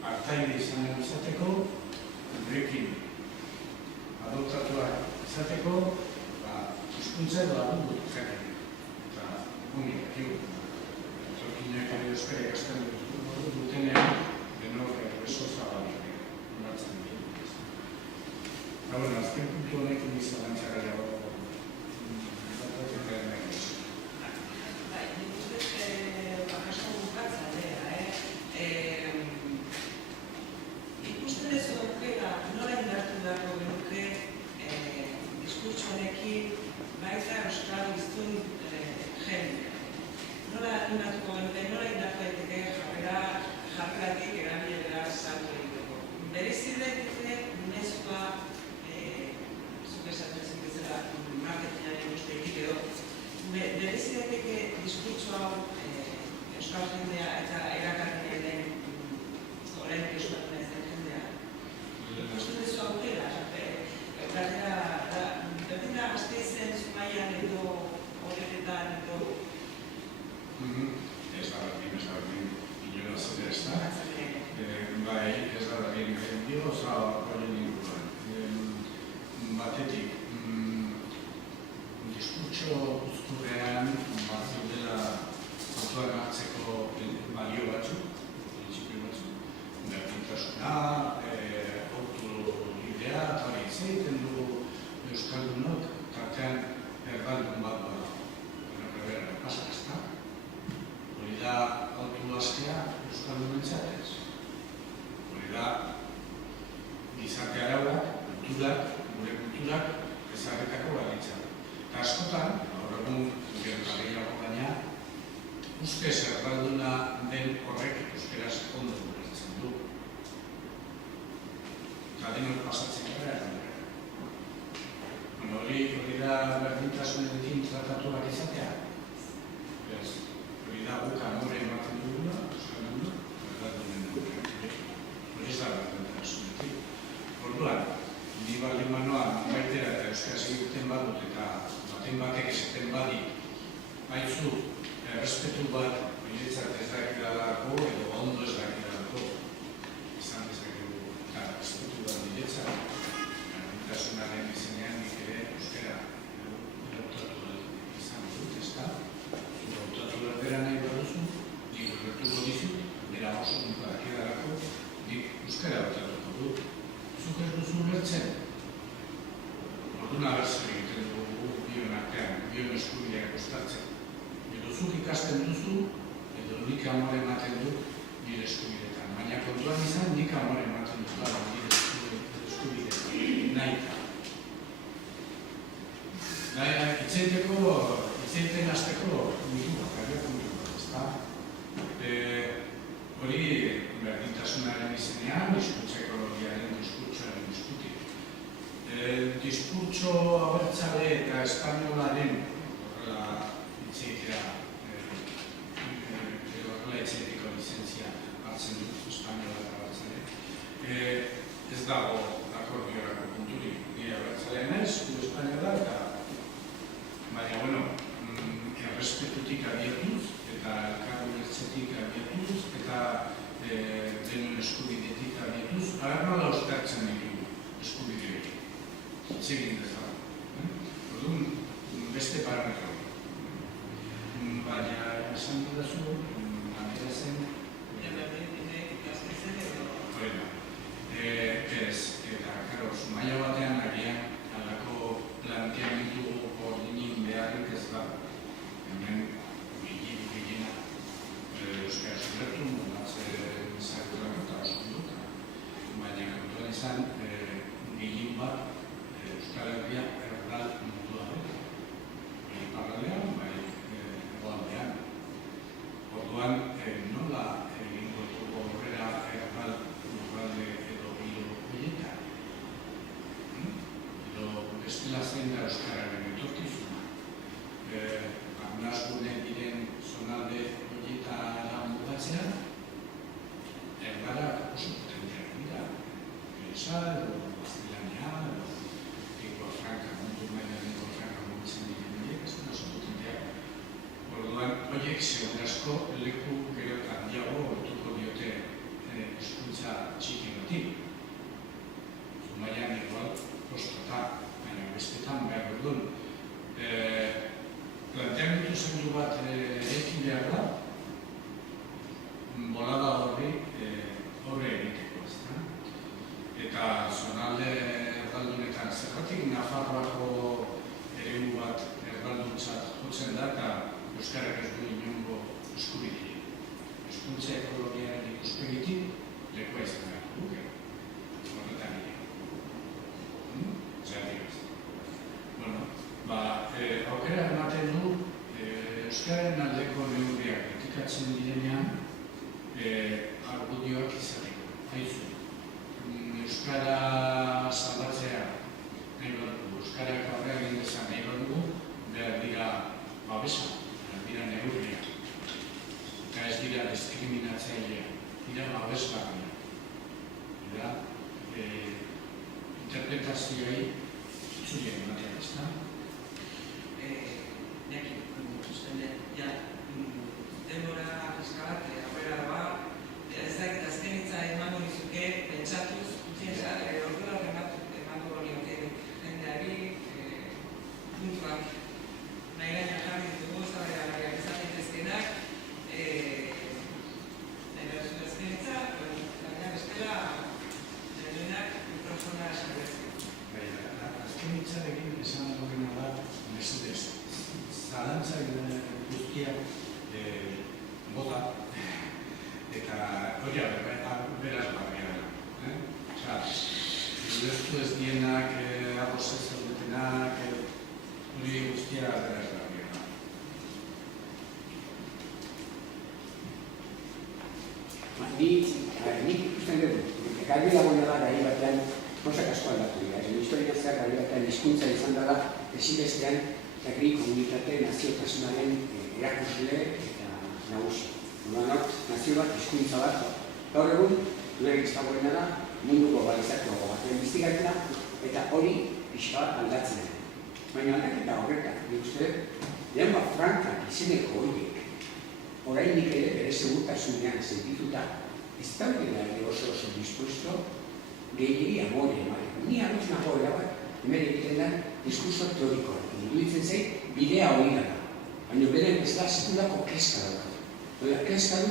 hartaide izan izateko, gurekin adoptatuak izateko, hizkuntza edo agundu jakin. Eta unik, etorkinak ere euskara ikasten dutenean, denok errezo zabalik onartzen ditu. Azken puntu honekin izalantzara jago. bion eskubideak uztartzen. Edo zuk ikasten duzu, edo nik amore ematen dut nire eskubideetan. Baina kontuan izan, nik amore ematen dut nire eskubideetan. Nahita. Itzeiten hasteko mundu bat, ezta? Hori berdintasunaren izenean, diskurtso ekologiaren diskurtsoaren diskutik. Diskurtso abertzale eta espainolaren horrela itzeitea, horrela itzeiteko lizentzia hartzen dut, espainola eta abertzale. Ez dago akordiorako punturik, nire abertzalea naiz, gu espainola eta baina, bueno, errespetutik abiatuz eta elkargunertzetik abiatuz eta denon eskubidetik abiatuz, ara nola uztartzen ditugu eskubideek. Itzegin dezagun. Orduan, beste parametro. Baina, esan dudazu, manera zen... Ez, eta, karo, maila batean agian halako planteamendu ordinin beharrik ez da. Hemen, gehiena, euskara zubertu, mondatzen zaiturak eta oso dut. Baina, kontuan izan, gehien bat, Euskal Herria erdal mundua dut. Iparraldean, bai, egoaldean. Orduan, nola egingo dugu horrela erdal lurralde edo hilo horietan? Edo bestela zein da Euskararen etorkizuna. Arnasgune diren zonalde horietara mugatzea, erdarak oso potenteak dira. Elsa, edo Gaztelania, edo lingua franca, mundu mailan lingua franca mugitzen diren horiek, ez da oso potenteak. Orduan, horiek segun asko leku gero eta handiago ohituko diote hizkuntza txiki bati. Zumaian igual kostata, baina bestetan behar dut. Planteamendu zendu bat ekin behar da, bolada horre egiteko, ezta? Eta zonalde erdaldunetan zergatik Nafarroako eremu bat erdalduntzat jotzen da eta euskarak ez du inongo eskubidea. Hizkuntza ekologiaren ikuspegitik lekua izan behar duke. Horretan ere. Zergatik ez. Bueno, aukera ematen du euskararen aldeko neurriak kritikatzen direnean argudioak izateko. Haizu, euskara salbatzea nahi badugu, euskarak aurrera egin dezan nahi badugu, behar dira babesa, behar dira neurriak. Eta ez dira diskriminatzailea, dira babesgarria. Dira, interpretazioei itzulien ematen ez da. Neki, usten dut, denbora fiskalat, aurrera doa, ez dakit azkenitza emango nizuke, pentsatuz, ordura emango nioke jendeari, puntuak nahi gaina jarri ditugu, eztabaidagarriak izan daitezkeenak, nahi behar azkenitza, baina bestela, denenak mikrofona esaberezko. Azkenitzarekin esan dugena da, mesedez, zalantza guztiak bota, eta hori beraz barria da. Ulertu ez dienak, abosez zaudetenak, hori guztia beraz barria da. Nik ikusten dugu, garbi dagoena da gai batean gauzak asko aldatu dira. Historiak zer gai batean hizkuntza izan dela ezinbestean herri komunitate naziotasunaren erakusle eta nagusi. Nazio bat, hizkuntza bat, gaur egun, duerik ez dagoena da, mundu globalizatuago batean biztigatzen da, eta hori pixka bat aldatzen da. Baina aldaketa horretan, nik uste, lengua franca izeneko horiek, orainik ere bere segurtasunean sentituta, ez daudela ere oso dispuesto gehiegi amore emateko. Ni ados nago erabat, hemen egiten da diskurso teorikoa. Iruditzen zait, bidea hori da. Baina beren ez da sekulako keska daukat. Keska du,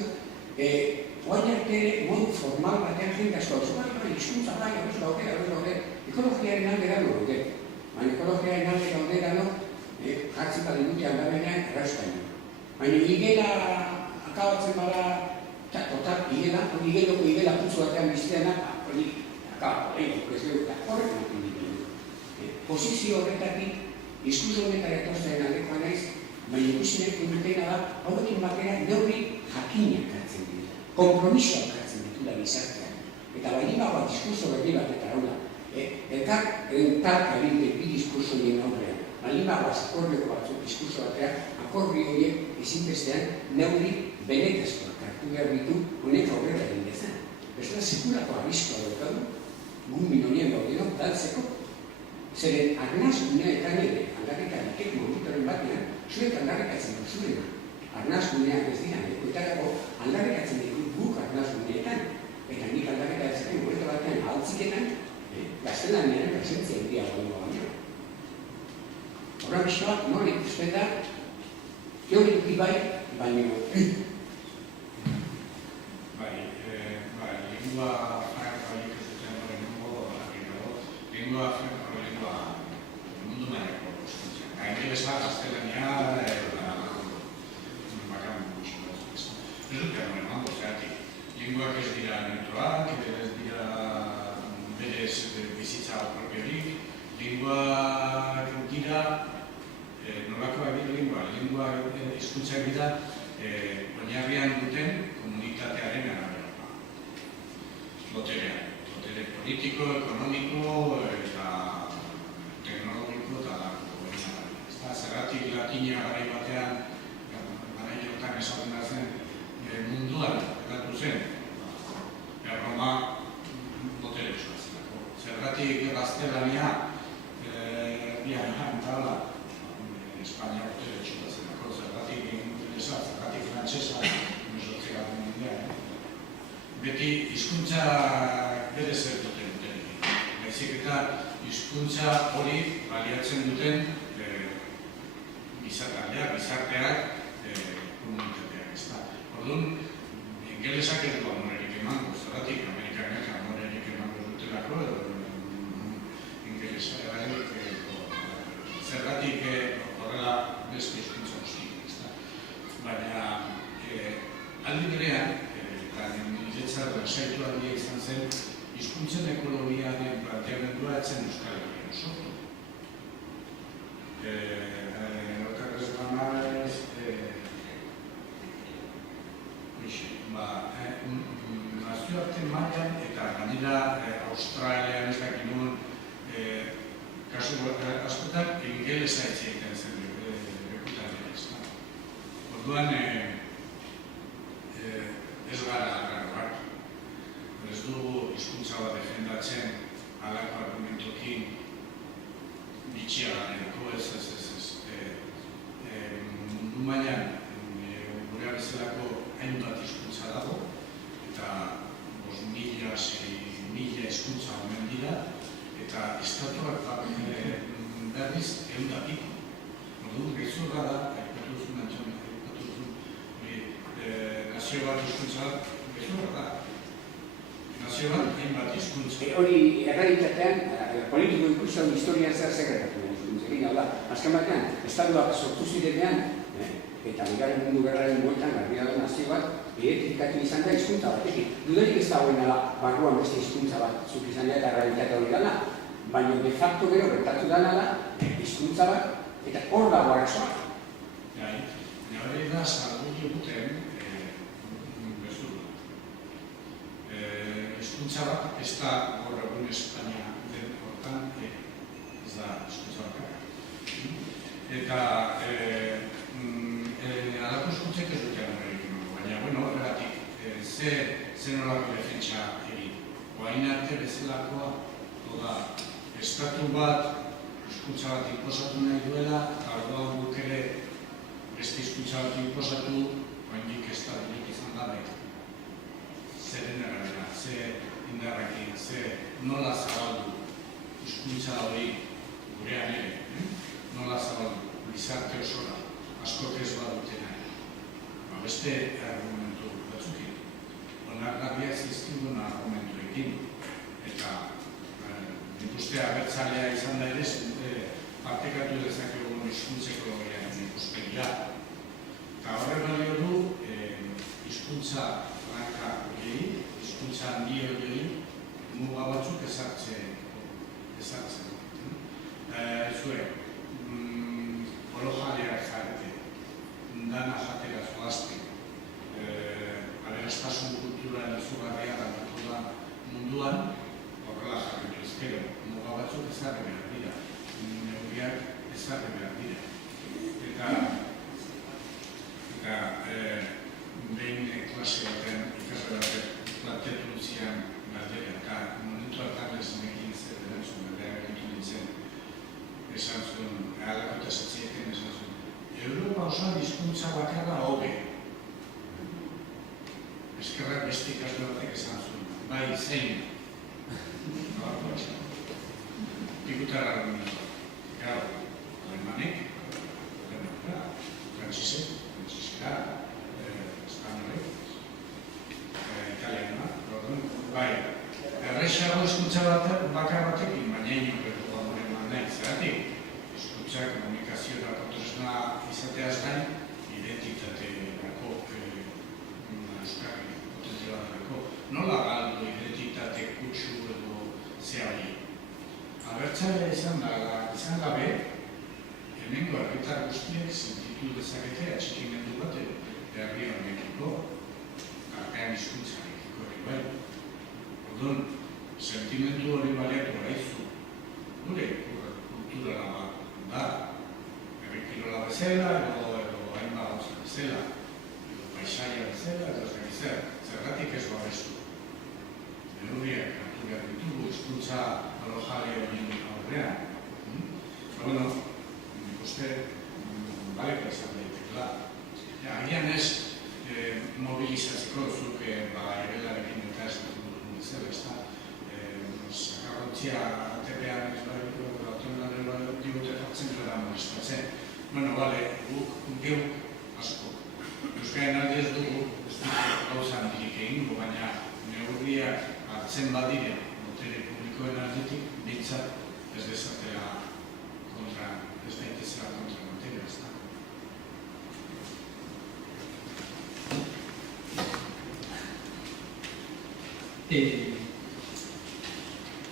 oain arte modu formal batean jende asko hau hizkuntza bai, hau gaude, ekologiaren alde gano gaude. Baina ekologiaren alde gaude gano, jartzen bali akabatzen bada, igeloko igela putzu batean bizteana, hori akabako, ez dugu, eta horrek ematen ditu. Posizio horretatik, diskurso honetara etortzen aldekoa naiz, baina ikusi nahi dutena da, hauekin batera neurri jakinak hartzen dira, kompromisoak hartzen ditu da gizartean. Eta baina bagoa diskurso berri bat eta hau da, talka egin bi diskurso nien aurrean. Baina bagoaz akordioko batzuk diskurso batean, akordio horiek ezinbestean neurri benetazkoak hartu behar ditu honek aurrera egin dezan. Bestela sekulako arriskoa daukagu, gu minonien gaudeno, daltzeko. Zeren arnaz gunea eta nire, aldarrikarik momentuaren batean, zuek aldarrikatzen duzulena. Arnaz guneak ez dira, ekoetarago aldarrikatzen ditu guk arnaz guneetan. Eta nik aldarrikatzen momentu batean altziketan, gaztelaniaren presentzia egitea gaudeno baina. Horra bizkoa, non ikusten da, teorikoki bai, baina lingua frankoalik ez duten lingua mundu mailako hizkuntza. Ingelesa, gaztelania, bakan gutxi. Ez dute emango, zeratik. Linguak ez dira neutroak, ez dira berez bizitza propiorik. Linguak dira, nolakoak dira lingua hizkuntzak dira, oinarrian duten komunitatearen arabera. Botere politiko, ekonomiko eta teknologiko eta darko. Zergatik latina garai batean, garai hortan esaten da zen, munduan edatu zen, Roma botere osoa zelako. Zergatik gaztelania, Espainia botere osoa zelako. Zergatik ingelesa, zergatik frantsesa, mesotzegaren mundian. Beti hizkuntza bere zer duten. Baizik eta hizkuntza hori baliatzen duten gizarteak, komunitateak. Orduan, ingelesak ez du amorerik emango, zergatik Amerikanek amorerik emango dutelako, zergatik horrela beste hizkuntza guztiak. Baina, aldi berean, niretzat lasaitu handia izan zen, hizkuntzen ekologiaren planteamendua etzen Euskal Herrian sortu. Okarrez banaiz, nazioarte mailan eta gainera Australian ez dakit nun kasu askotan ingelesa hitz egiten zen lekutaren. Orduan ez gara arraroak. Ez dugu hizkuntza bat defendatzen halako argumentokin bitxia ganerako ez. Mundu mailan gure bezalako hainbat hizkuntza dago eta 5.000, 6.000 hizkuntza omen dira eta estatuak berriz 100 piko. Orduan gezurra da, aipatu zuen nazio bat hizkuntza bat, gezurra da. Nazio bat hainbat hizkuntza. Hori errealitatean, politiko ikusten historian zer sekretatu hizkuntzekin, hau da, azken batean, estatuak sortu zirenean, eta Bigarren Mundu Gerraren bueltan garbia da nazio bat, identifikatu izan da hizkuntza batekin. Dudarik ez dagoen barruan beste hizkuntza bat zuk izan da eta errealitatea hori dela, baina de facto gero gertatu dena da hizkuntza bat eta hor dago arazoa. Hori da salbu diguten hizkuntza bat ez da gaur egun Espainia den hortan ez da hizkuntza bat. Eta halako hizkuntzek ez dute amorerik emango, baina horregatik ze nolako defentsa egin. Orain arte bezalakoa, estatu bat hizkuntza bat inposatu nahi duela, eta orduan guk ere beste hizkuntza bat inposatu, oraindik ez da izan gabe. Zeren arabera, ze indarrekin, ze nola zabaldu hizkuntza hori gurean ere, nola zabaldu gizarte osora, askok ez badute nahi. Beste argumentu batzukin, onargarriak zizkindun argumentuekin, eta nik uste abertzalea izan da ere, partekatu dezakegu hizkuntzeko ikuspegia. Eta horre balio du, hizkuntza franka horiei, hizkuntza handi horiei, muga batzuk ezartzen. Zue, olojalea jarte, dana jatera zoazte, aberastasun kulturaren izugarria aldatu da munduan, horrela jarritu ezkero, muga batzuk ezarri behar dira, neurriak ezarri behar dira. Eta behin klase baten, ikasle batek planteatu zian galdera, eta momentu hartan esanekin zer erantzun, galdera egitu nintzen, esan zuen, alakota zatzieten esan zuen, Europa osoan hizkuntza bakarra hobe. Eskerrak beste ikasle batek esan zuen, bai zein. Gaurko esan. Pikutarra gure. Gau, alemanek, frantzisek, espanolek, italianoa, bai. Errexago hizkuntza bakar batekin, baina inopetu gaur eman nahi, zeratik. Hizkuntza komunikaziorako tresna izateaz gain, identitaterako, euskarri potenzialarako. Nola galdu identitate kutsu edo zehari? Abertzailea izan gabe, hemengo herritar guztiek sentitu dezakete atxikimendu bat herri honekiko, artean hizkuntzarekiko hori bai. Orduan, sentimendu hori baliatu gaizu, gure kulturala bat da, herrikirola bezala, edo hainbat gauza bezala, edo paisaia bezala, edo zergatik ez babestu. Neurriak hartu behar ditugu, hizkuntza alojale horien aurrean. Bueno, nik uste, baleko izan daitekela. Agian ez mobilizatzeko zuk irelarekin eta ez dut bezala, ez da. Sakarrontzia ATP-an ez barriko, autonomaren digute jartzen gara molestatzen. Bueno, bale, geuk asko. Euskaren alde ez dugu, ez dugu gauza handirik egingo, baina neurriak hartzen badire, botere publikoen aldetik, bintzat ez dezatela kontra, ez daitezela kontra materia, ez da.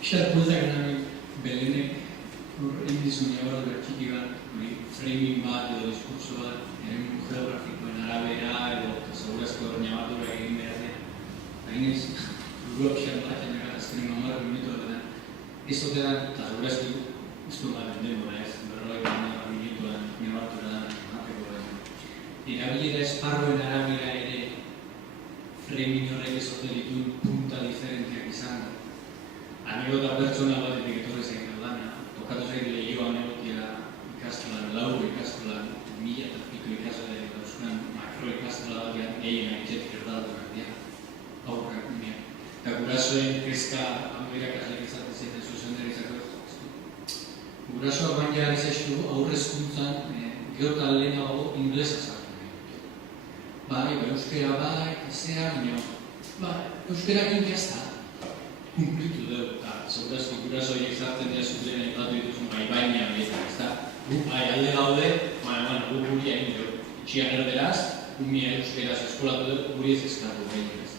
Xat bultak nahi Belenek indizun jabar bertxiki bat, framing bat edo diskurso bat, eremu geografikoen arabera edo segurazko nabardura egin behar den. Hainez, buruak xat bat janak azkenen mamar minutu bat ez otean, eta segurazki ustu bat denboa ez, berroik minutuan nabardura da emateko bat. Erabilera esparroen arabera ere framing horrek ez ote dituen punta diferenteak izan da. Anekdota pertsona batetik etorri zein dana, tokatu zein lehioan egotia ikastolan, lau ikastolan, 1000 eta piko ikasle dauzkan makro ikastola batean gehienak itxetik erdaldunak dira, aurrak dira. Eta gurasoen kezka irakasleak izaten ziten zuzendaritzako gurasoak baina jarri zaiztu aurrezkuntzan gerotan lehenago inglesa sartu dut. Bai, euskera bai, eta zean, euskerakin jazta. Kumplitu dugu, eta segurazki gurasoiek sartzen dira zutelen aipatu dituzun baina bietan, ez da? Bai, alde gaude, gu guri egin dugu. Itxian erderaz, gumia euskeraz eskolatu dugu, guri ez eskatu behin ez.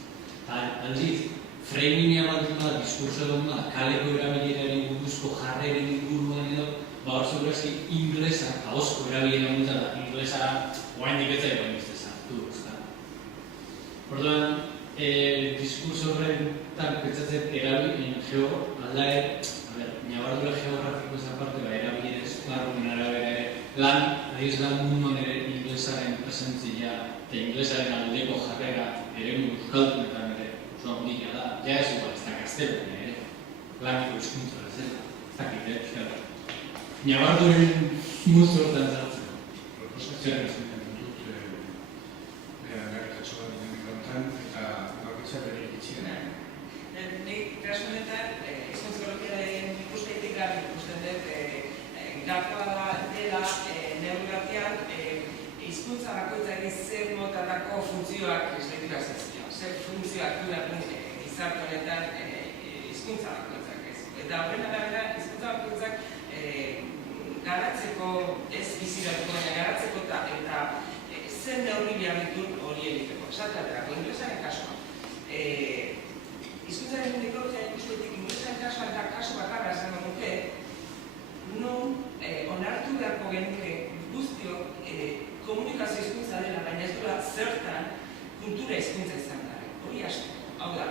Aldiz, framingea bat dut bat, diskurso dut bat, kaleko erabileraren buruzko jarreren inguruan edo, hor segurazki inglesa, ahozko erabilera muntza da, inglesa guain diketzai bain izte sartu, ez da? Orduan, diskurso horren pentsatzen erabiltzen aldaer, nabardura geografiko ez aparte, erabilera esparruen arabera ere, lan munduan ere inglesaren presentzia eta inglesaren aldeko jarrera ere euskaldunetan ere oso handia da, ja ez igual, ez da gaztelan ere, laniko hizkuntza bezala, ez dakit, pixkat. Nabarduren multzo hortan zartzen. Proposatzen ezbeten dut, garetatxo bat dinen gauntan, eta bakitza bere egitzean. Nik kasu honetan, hizkuntza-ekologiaren ikustetik garbi ikusten dut, gakoa dela neurri batean hizkuntza bakoitzari zer motatako funtzioak esleitura zaizkio. Zer funtzioak duen gizarte honetan hizkuntza bakoitzak ez. Eta horren arabera hizkuntza bakoitzak garatzeko, ez biziratuko, baina garatzeko eta zen neurri behar ditun hori egiteko. esate baterako, inglesaren kasua. Hizkuntzaren metodologia ikustetik inglesaren kasua eta kasu bakarra esango nuke, non onartu beharko genuke guztiok komunikazio hizkuntza dela, baina ez duela zertan kultura hizkuntza izan da. Hori asko. Hau da,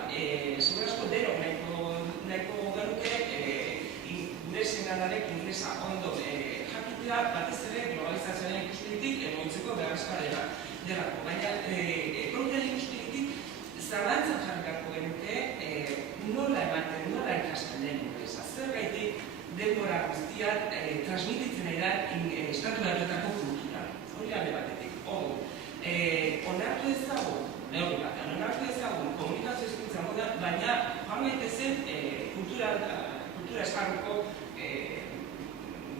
segura asko denok nahiko genuke gure sendadarek inglesa ondo jakitea batez ere globalizazioaren ikustetik egoitzeko beharrezkoa delako. Baina ekonomiaren ikustetik zalantzan jarri beharko genuke nola ematen, nola ikasten den inglesa. Zergaitik denbora guztian transmititzen nahi da Estatu Batuetako kultura. Hori alde batetik. Onartu ezagun, neurri batean, onartu ezagun komunikazio hizkuntza moda, baina joan gaitezen kultura esparruko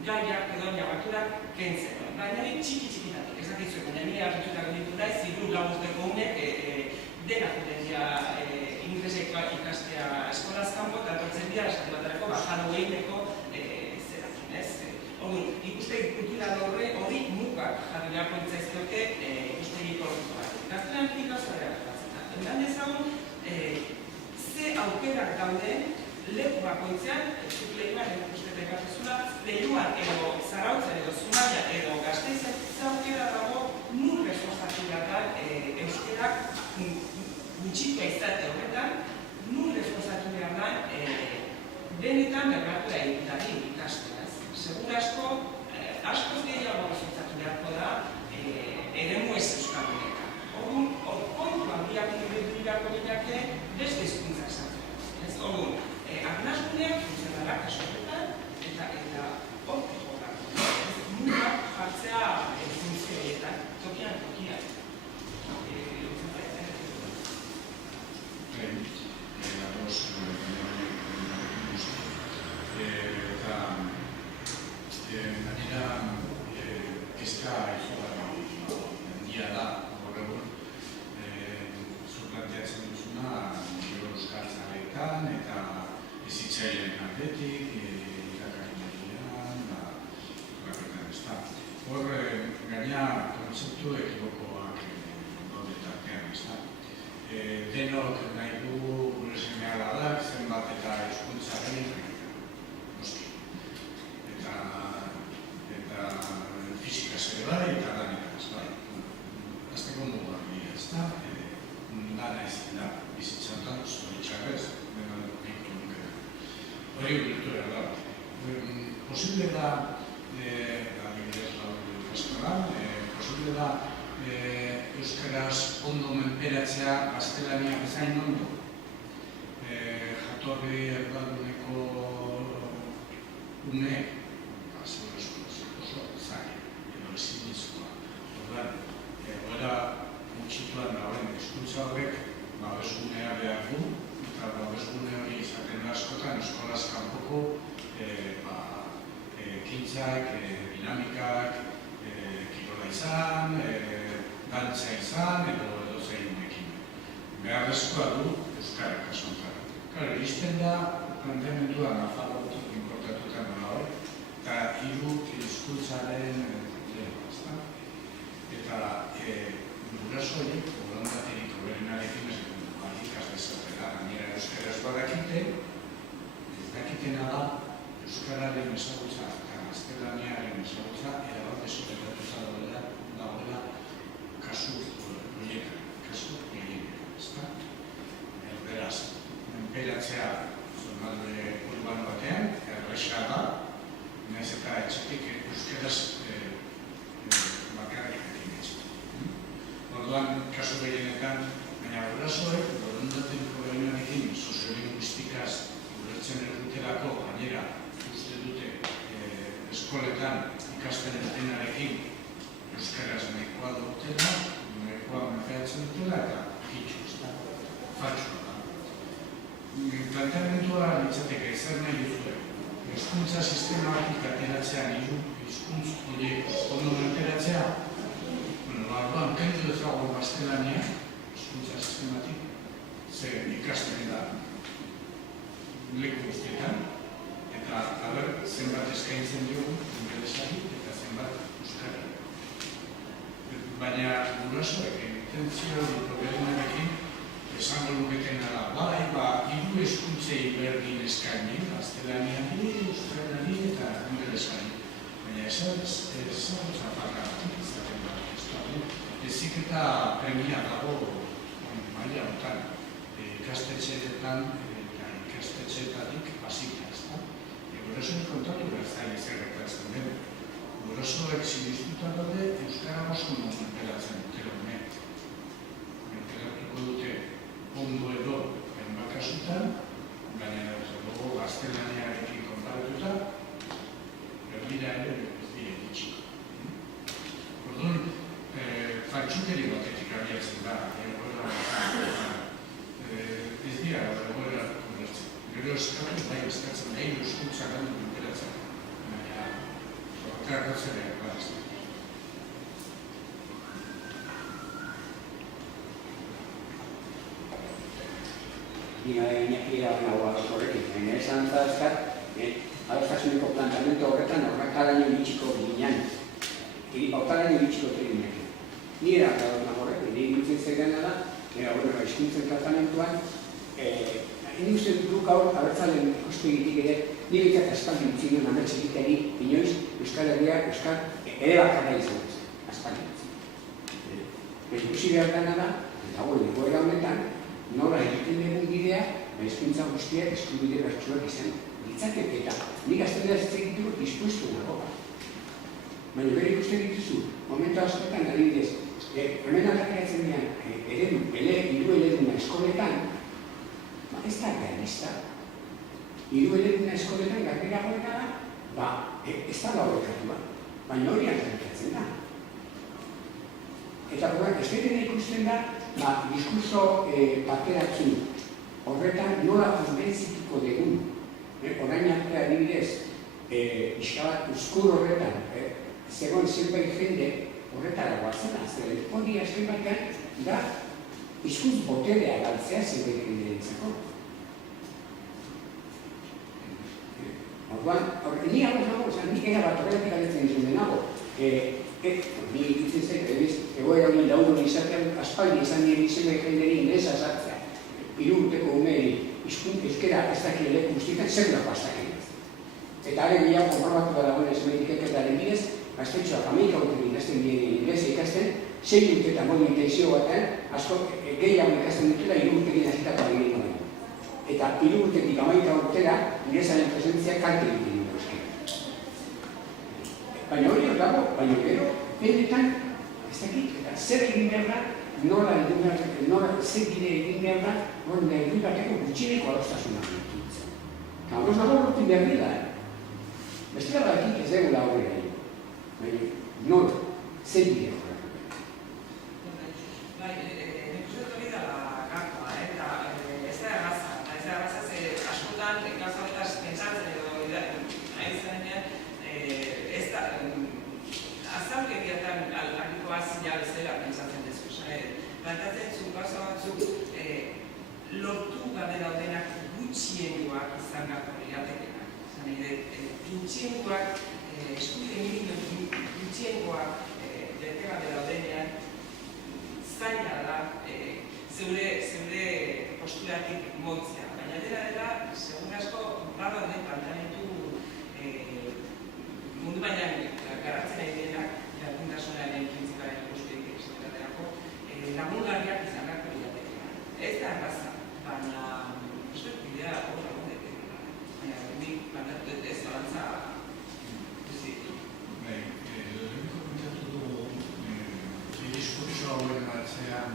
gaiak edo nabaturak kentzen. Baina txiki-txikitatik, ez dakitzu, baina nire hartutak ditu naiz, hiru labuzteko unek denak duten dira ingleseko ikastea eskolaz kanpo, eta tortzen dira Estatu Batuetako Halloweeneko zerakin, ez? Ikuspegi kultural hori mugak jarri beharko ditzaizkioke ikuspegi politiko bat. Gaztelanitik kasua erabatzen da. Eman dezagun, ze aukerak dauden leku bakoitzean, zuk lehiuan ikustetek batuzula, lehiuan edo Zarautzen edo Zumaia edo Gasteizen, ze aukera dago nun reforzatu behar da euskerak gutxikoa izate horretan, nun reforzatu behar da benetan berratu da egitari ikastea. Segur asko, askoz gehiago resultatu beharko da eremu ez euskaldunetan. Orduan, kontu handiak beharko dinake beste hizkuntza esatzen. Orduan, arnazguneak funtzionalak kasoetan eta hortik jokatu. Mugak jartzea funtzioetan, tokian. Gainera, kezka handia da, gaur egun, zuk planteatzen duzuna euskaltzaleetan eta hezitzaileen aldetik, irakasleetan, horretan ez da. Hor, gaina kontzeptu ekibokoak daude tartean, ez da. Denok nahi dugu gure seme-aladak zenbat eta hizkuntzaren noski. Eta fizikaz ere bai, eta danekaz bai. Azteko mugar dira, ez da? Dana ezin da, bizitzatan, zoritxarrez, dena dukiko nukera. Hori kultura da. Posible da, adibidez laur eskolan, posible da euskaraz ondo menperatzea gaztelania bezain ondo. Jatorri erdalduneko umeek, oso zaila, edo ezinezkoa. Orduan, egoera mutxituan dagoen hizkuntza horrek babesgunea behar du, eta babesgune hori izaten da askotan eskolaz kanpoko ekintzak, dinamikak, kirola izan, dantza izan, edo zein ekin. Beharrezkoa du euskara kasontan. Claro, izten da planteamendua nafarrotik importatuta nola hori, eta hiru hizkuntzaren lehua, ezta? Eta gurasoiek, borondaterik hoberenarekin ez ikas dezatela, gainera euskaraz badakite, ez dakitena da euskararen ezagutza eta gaztelaniaren ezagutza erabat desorekatuta dagoela kasu horietan, ezta? Beraz, menperatzea zonalde urbano batean, erresa da, nahiz eta etxetik euskaraz bakarrik ekin etxetik. Orduan, kasu gehienetan, baina gurasoek, borondateko gehienarekin soziolinguistikaz ulertzen erdutelako, gainera, uste dute eskoletan ikasten dutenarekin euskaraz nahikoa dutela, nahikoa menperatzen dutela, eta kitxu, ez da, fatxua da. Planteamendua litzateke zer nahi duzue. Hizkuntza sistematik ateratzean hiru hizkuntz horiek ondo menperatzea. Orduan, kendu ezagun gaztelania, hizkuntza sistematik, ze ikasten da leku guztietan, eta zenbat eskaintzen diogu ingelesari eta zenbat euskari. Baina gurasoek intentzio diploberunarekin esango luketena da, bai, hiru hizkuntzei berdin eskaini, gaztelaniari, euskarari eta ingelesari. Baina ez zafarra izaten da. Ezik eta premia dago maila honetan, ikastetxeetan eta ikastetxeetatik basita, ezta? Gurasoen kontatu behar zaila zer gertatzen den. Gurasoek siniztuta daude euskara oso menperatzen dutela une. Menperatuko dute ondo edo hainbat kasutan, baina dugu gaztelaniarekin konparatuta, berdira ere ez dira itxiko. Orduan, faltsukeri batetik abiatzen da, ez dira egoera konbertzen. Gero eskatu, bai eskatzen da, hiru hizkuntza gandu menperatzen. Baina, zorkarratzen ere badazten. Iñaki nagoa horrekin, baina esan zazkat, adostasuneko plantamentu horretan horrekalaino iritsiko ginean. Horrekalaino iritsiko ginean. Ni erakadot nago horrekin, ni nintzen zegana da, hizkuntzen tratamentuan, ni uste dut gaur abertzalen ikuspegitik ere, ni behitzak aspaldi utzi duen ametsa egiteari, inoiz, Euskal Herria, Euskal ere bakarra izan ez, aspaldi utzi. Ikusi behar dena da, eta egoera honetan, nola egiten dugun bidea, hizkuntza guztiak eskubide bertsuak izan ditzakek eta nik gazteleraz ez egitu dispuestu nago. Baina bere ikusten dituzu, momentu askotan adibidez, hemen atakatzen dian hiru ereduna eskoletan, ez da realista. Hiru ereduna eskoletan garbera goena da, ez da horrekatu bat, baina hori atakatzen da. Eta ez dena ikusten da, diskurso bateratzu horretan nola konbentzituko dugun. Orain arte adibidez, pixka bat uzkur horretan, zegoen zenbait jende horretara guatzen azten. Hori azken batean da hizkuntz boterea galtzea zenbait jende ditzako. Orduan, ni hau nago, nik era bat horretik aletzen izun denago. Ni ikutzen zen, egoera hori laudun izatean, aspaldi izan nire izanbait jenderi inglesa sartzea. 3 urteko umeeri euskera ez dakile leku guztietan, zer dago ez dakile. Eta are gehiago konprobatu da dagoen esmeritiketaren bidez, gaztetxoak 11 urtekin ikasten diren inglesa ikasten, 6 urtetan mobilitazio batean, asko gehiago ikasten dutela 3 urtekin hasitako agiriko da. Eta 3 urtetik 11 urtera, inglesaren presentzia kalte egiten dugu euskera. Baina hori dago, baina gero, benetan, ez dakit, eta zer egin behar da, nola zer bide egin behar da, hori nahi bateko gutxineko adostasuna ditu. Kamoz nago lortin behar dira. Bestela bakik ez dugu laurera egin. Baina, nola, zer bide horretu. Bai, nik uste dut hori dela gakoa, eta ez da erraza. Ez da erraza, askotan gauza honetaz pentsatzen edo nahi zenean, ez da, azalkeriatan argiko hazia bezala pentsatzen dezu. Plantatzen zu gauza batzuk lortu gabe daudenak gutxiengoak izan gako liratekenak. Gutxiengoak, eskubide minimo gutxiengoak bete gabe daudenean, zaila da zeure postulatik moitzea. Baina dela, segun asko, badaude plantamentu mundu bainan garatzen ari denak, berdintasunaren printziparen ikuspegitik esaterako, lagungarriak izan gako liratekenak. Ez da erraza, baina uste bidea hor lagundetik. Baina nik plantatu ez balantza duzitu. Lehenko komentatu dugu, diskurtso hauen atzean,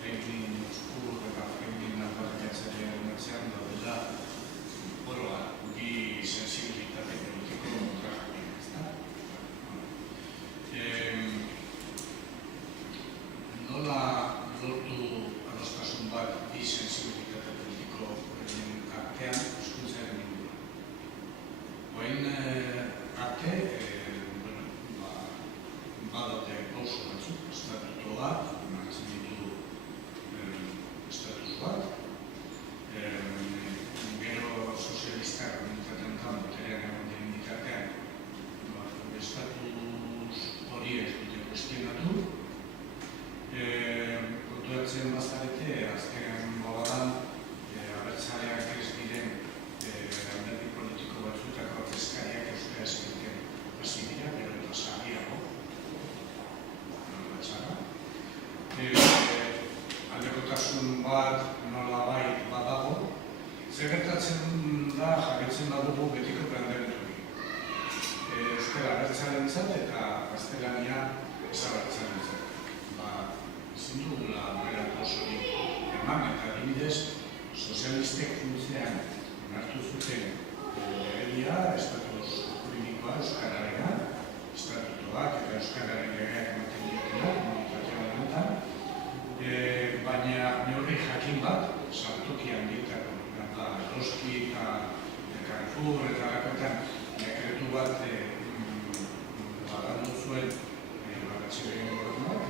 Franklin Oskur eta Franklin Albarkatzaren atzean daudela, bi sensibilitate politiko kontrajarriak, ezta? Nola lortu adostasun bat bi sensibilitate politiko artean hizkuntzaren inguruan. Orain arte, badaude pauso batzuk, estatuto bat, ematen ditu estatus bat, gero sozialistak komunitatean boterean egon den bitartean, estatus hori ez dute kuestionatu, bat nolabait badago, zer gertatzen da jarraitzen badugu betiko planteamendu. Euskara abertzalentzat eta gaztelania ezabertzalentzat. Ezin dugula berako osorik eman eta adibidez sozialistek funtzean onartu zuten legedia, estatus juridikoa euskararena, estatutuak eta euskararen legeak ematen diotela, komunitatea honetan, baina neurri jakin bat, saltoki handietako, Eroski eta Carrefour eta lakoetan dekretu bat balandu zuen baratxearen gobernuak,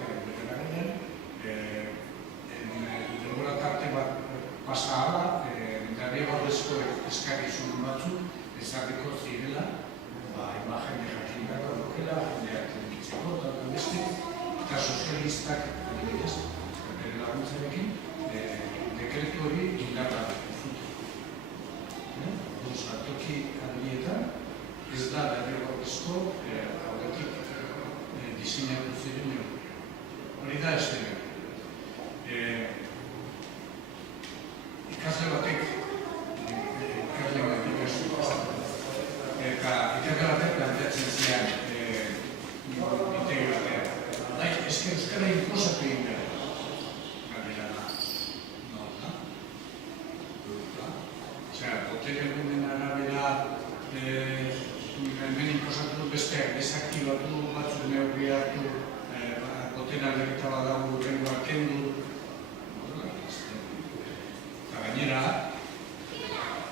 denbora tarte bat pasa ala, derrigorrezko eskakizun batzuk ezarriko zirela, jende jakindako dukela, jendeak enkitzeko eta beste, eta sozialistak adibidez, bere laguntzarekin, dekretu hori indarra zuten. Saltoki handietan ez da derrigorrezko aurretik diseinatu ziren neurria. Hori da ez dira. Ikasle batek, planteatzen zian itegi batean. Euskara inposatu egin behar. Galdera da. Nola? Botere egunen arabera hemen inposatu besteak desaktibatu batzuk neurri hartu botere aldaketa badago urrengoa kendu. Eta gainera,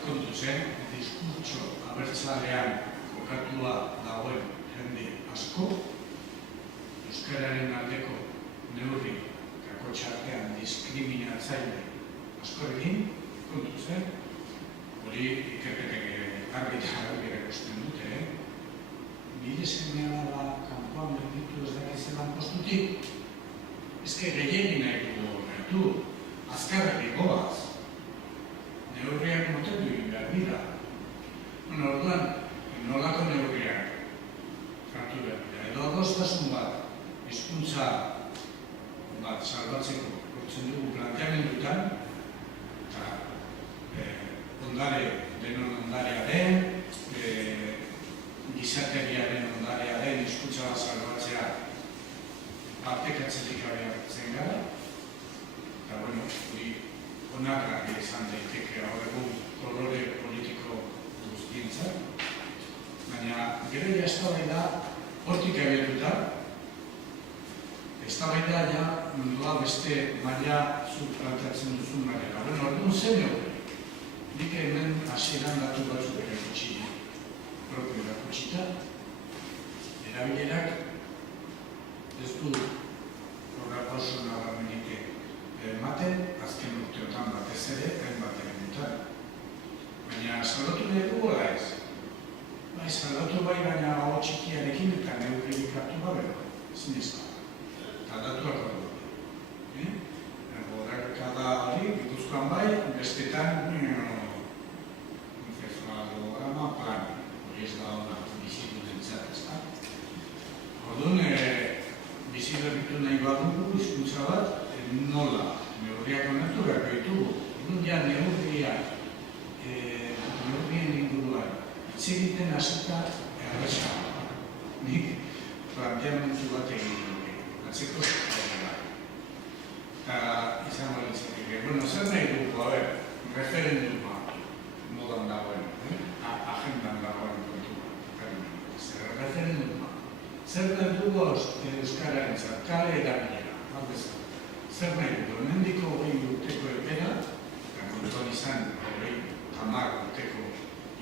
kontu zen, diskurtso abertzalean kokatua dagoen jende asko, euskararen aldeko neurri kakotxartean diskriminatzaile askorekin, kontu zen, hori ikerketek argi eta argi erakusten dute, nire semea da kanpoan berditu ez dakizelan postutik, ezke gehiagin nahi dugu horretu, azkarrek goaz, neurriak motetu egin behar dira. Orduan, nolako neurriak hartu behar dira. Edo adostasun bat, hizkuntza bat salbatzeko hortzen dugu planteamendutan, eta ondare, denon ondarea den, gizateriaren ondarea den, hizkuntza bat salbatzea partekatzetik abiatzen gara, eta hori onak izan daiteke hor egun kolore politiko guztientzat, baina gero eztabaida hortik abiatuta, eztabaida ja mundua beste maila zuk planteatzen duzun maila. Orduan zen hori, nik hemen hasieran datu batzuk erakutsi, propio erakutsita, erabilerak ez du horrako oso nabarmenik ematen, azken urteotan batez ere, hainbat elementan. Baina saldotu nahi dugu da ez. Saldotu bai baina hau txikiarekin eta neurririk hartu gabe, zinezka. Eta datuak hori dugu. Gorakada hori, Gipuzkoan bai, bestetan programa plan, hori ez da hona bizitu dentzat, ez da? Orduan, bizi berritu nahi badugu, hizkuntza bat, nola, neurriak onartu beharko ditugu. Orduan, ja, neurriak, neurrien inguruan, hitz egiten hasita erresa. Nik planteamendu bat egin dugu, atzeko zutela. Eta izango litzateke. Zer nahi dugu, referenduma modan dagoen, agendan dagoen kontua. Referenduma. Zer nahi dugu euskararen zat, kale erabilera, zer nahi dugu, hementiko 20 urteko epera, eta kontuan izan 10 urteko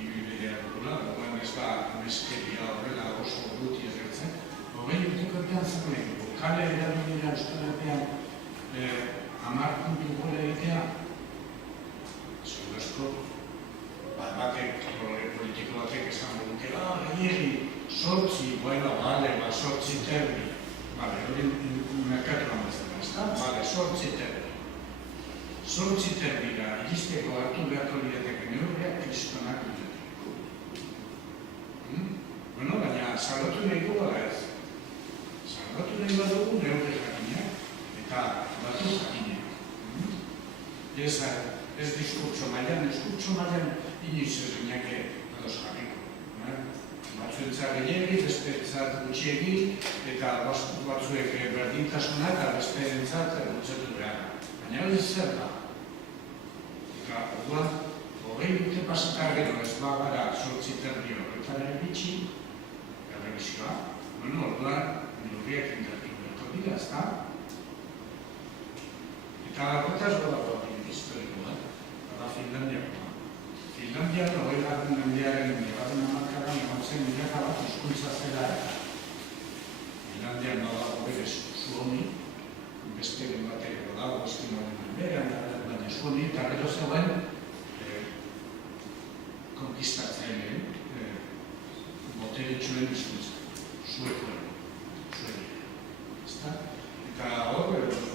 ibilbidea dugula, orduan ez da ameskeria horrela oso guti ezertzen, 20 urteko epean zer nahi dugu, kale erabilera euskarapean 10 puntu gora egitea, segurezko, batek, politiko batek esan dukela, gehiagi, sortzi, sortzi termi, hori merkatuan bezala, ez da? Sortzi termi. Sortzi termira iristeko hartu beharko lirateke neurriak kristonak duteko. Baina salbatu nahi dugu ala ez. Salbatu nahi badugu neurri jakinak eta batu jakinak. ez diskurtso mailan, inoiz ez gineke ados jarriko. Batzuentzat gehiegi, besteentzat gutxiegi, eta batzuek berdintasuna eta besteentzat gutxetu behar. Baina hori zer da? Eta orduan, 20 urte pasata gero ez bagara 8 terdio horretara eritxi, errevisioa, orduan, neurriak indartik berko dira, ez da? Eta horretaz badago historikoa, bada Finlandiakoa. Finlandian, 20. mendearen bigarren hamarkadan egon zen milaka bat hizkuntza zela eta Finlandian badago berez Suomi, beste batek badago estimaren mendean, baina Suomi eta gero zegoen konkistatzaileen boteretsuen hizkuntza, suekoen, ezta? Eta hor,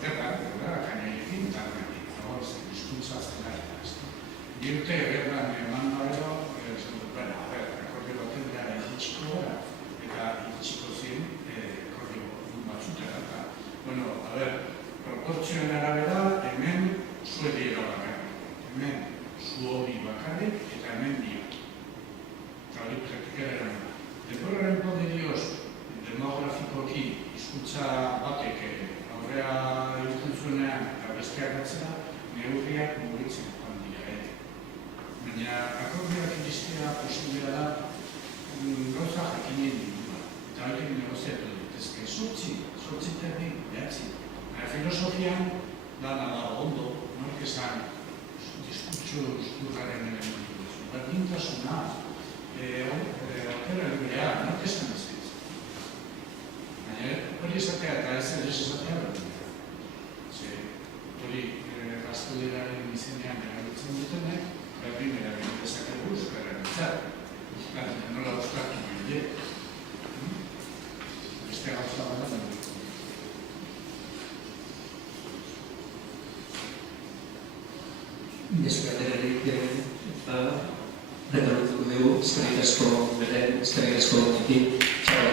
gerra, kanailekin eta hor zen hizkuntza zela eta, ezta? Bi urte gerran eman gero, akordio baten gara iritsiko gara, eta iritsiko ziren akordio batzutera, eta, proportzioen arabera, hemen Suediera bakarrik, hemen Suomi bakarrik, eta hemen biak. Eta hori praktikera eran da. Denboraren poderioz, demografikoki hizkuntza batek aurrea egiten zuenean eta besteak batzera, neurriak mugitzen joan dira. Baina akordioak iristea posiblea da gauza jakinien ingurua. Eta horiek negoziatu dituzke. 8 terdi, 9. Filosofian dana da ondo, nork esan diskurtso uskurraren elementu. Berdintasuna, aukera librea, nork esan ez ez. Baina hori esatea eta ez esatea berdinera. Hori gazteleraren izenean erabiltzen dutenek, berdinera berdezakegu euskararen itzat. Nola oskartu bide. Beste gauza bat da. Desukaterarik retorituko dugu, eskerrik asko beren, eskerrik asko nekin, txagoa.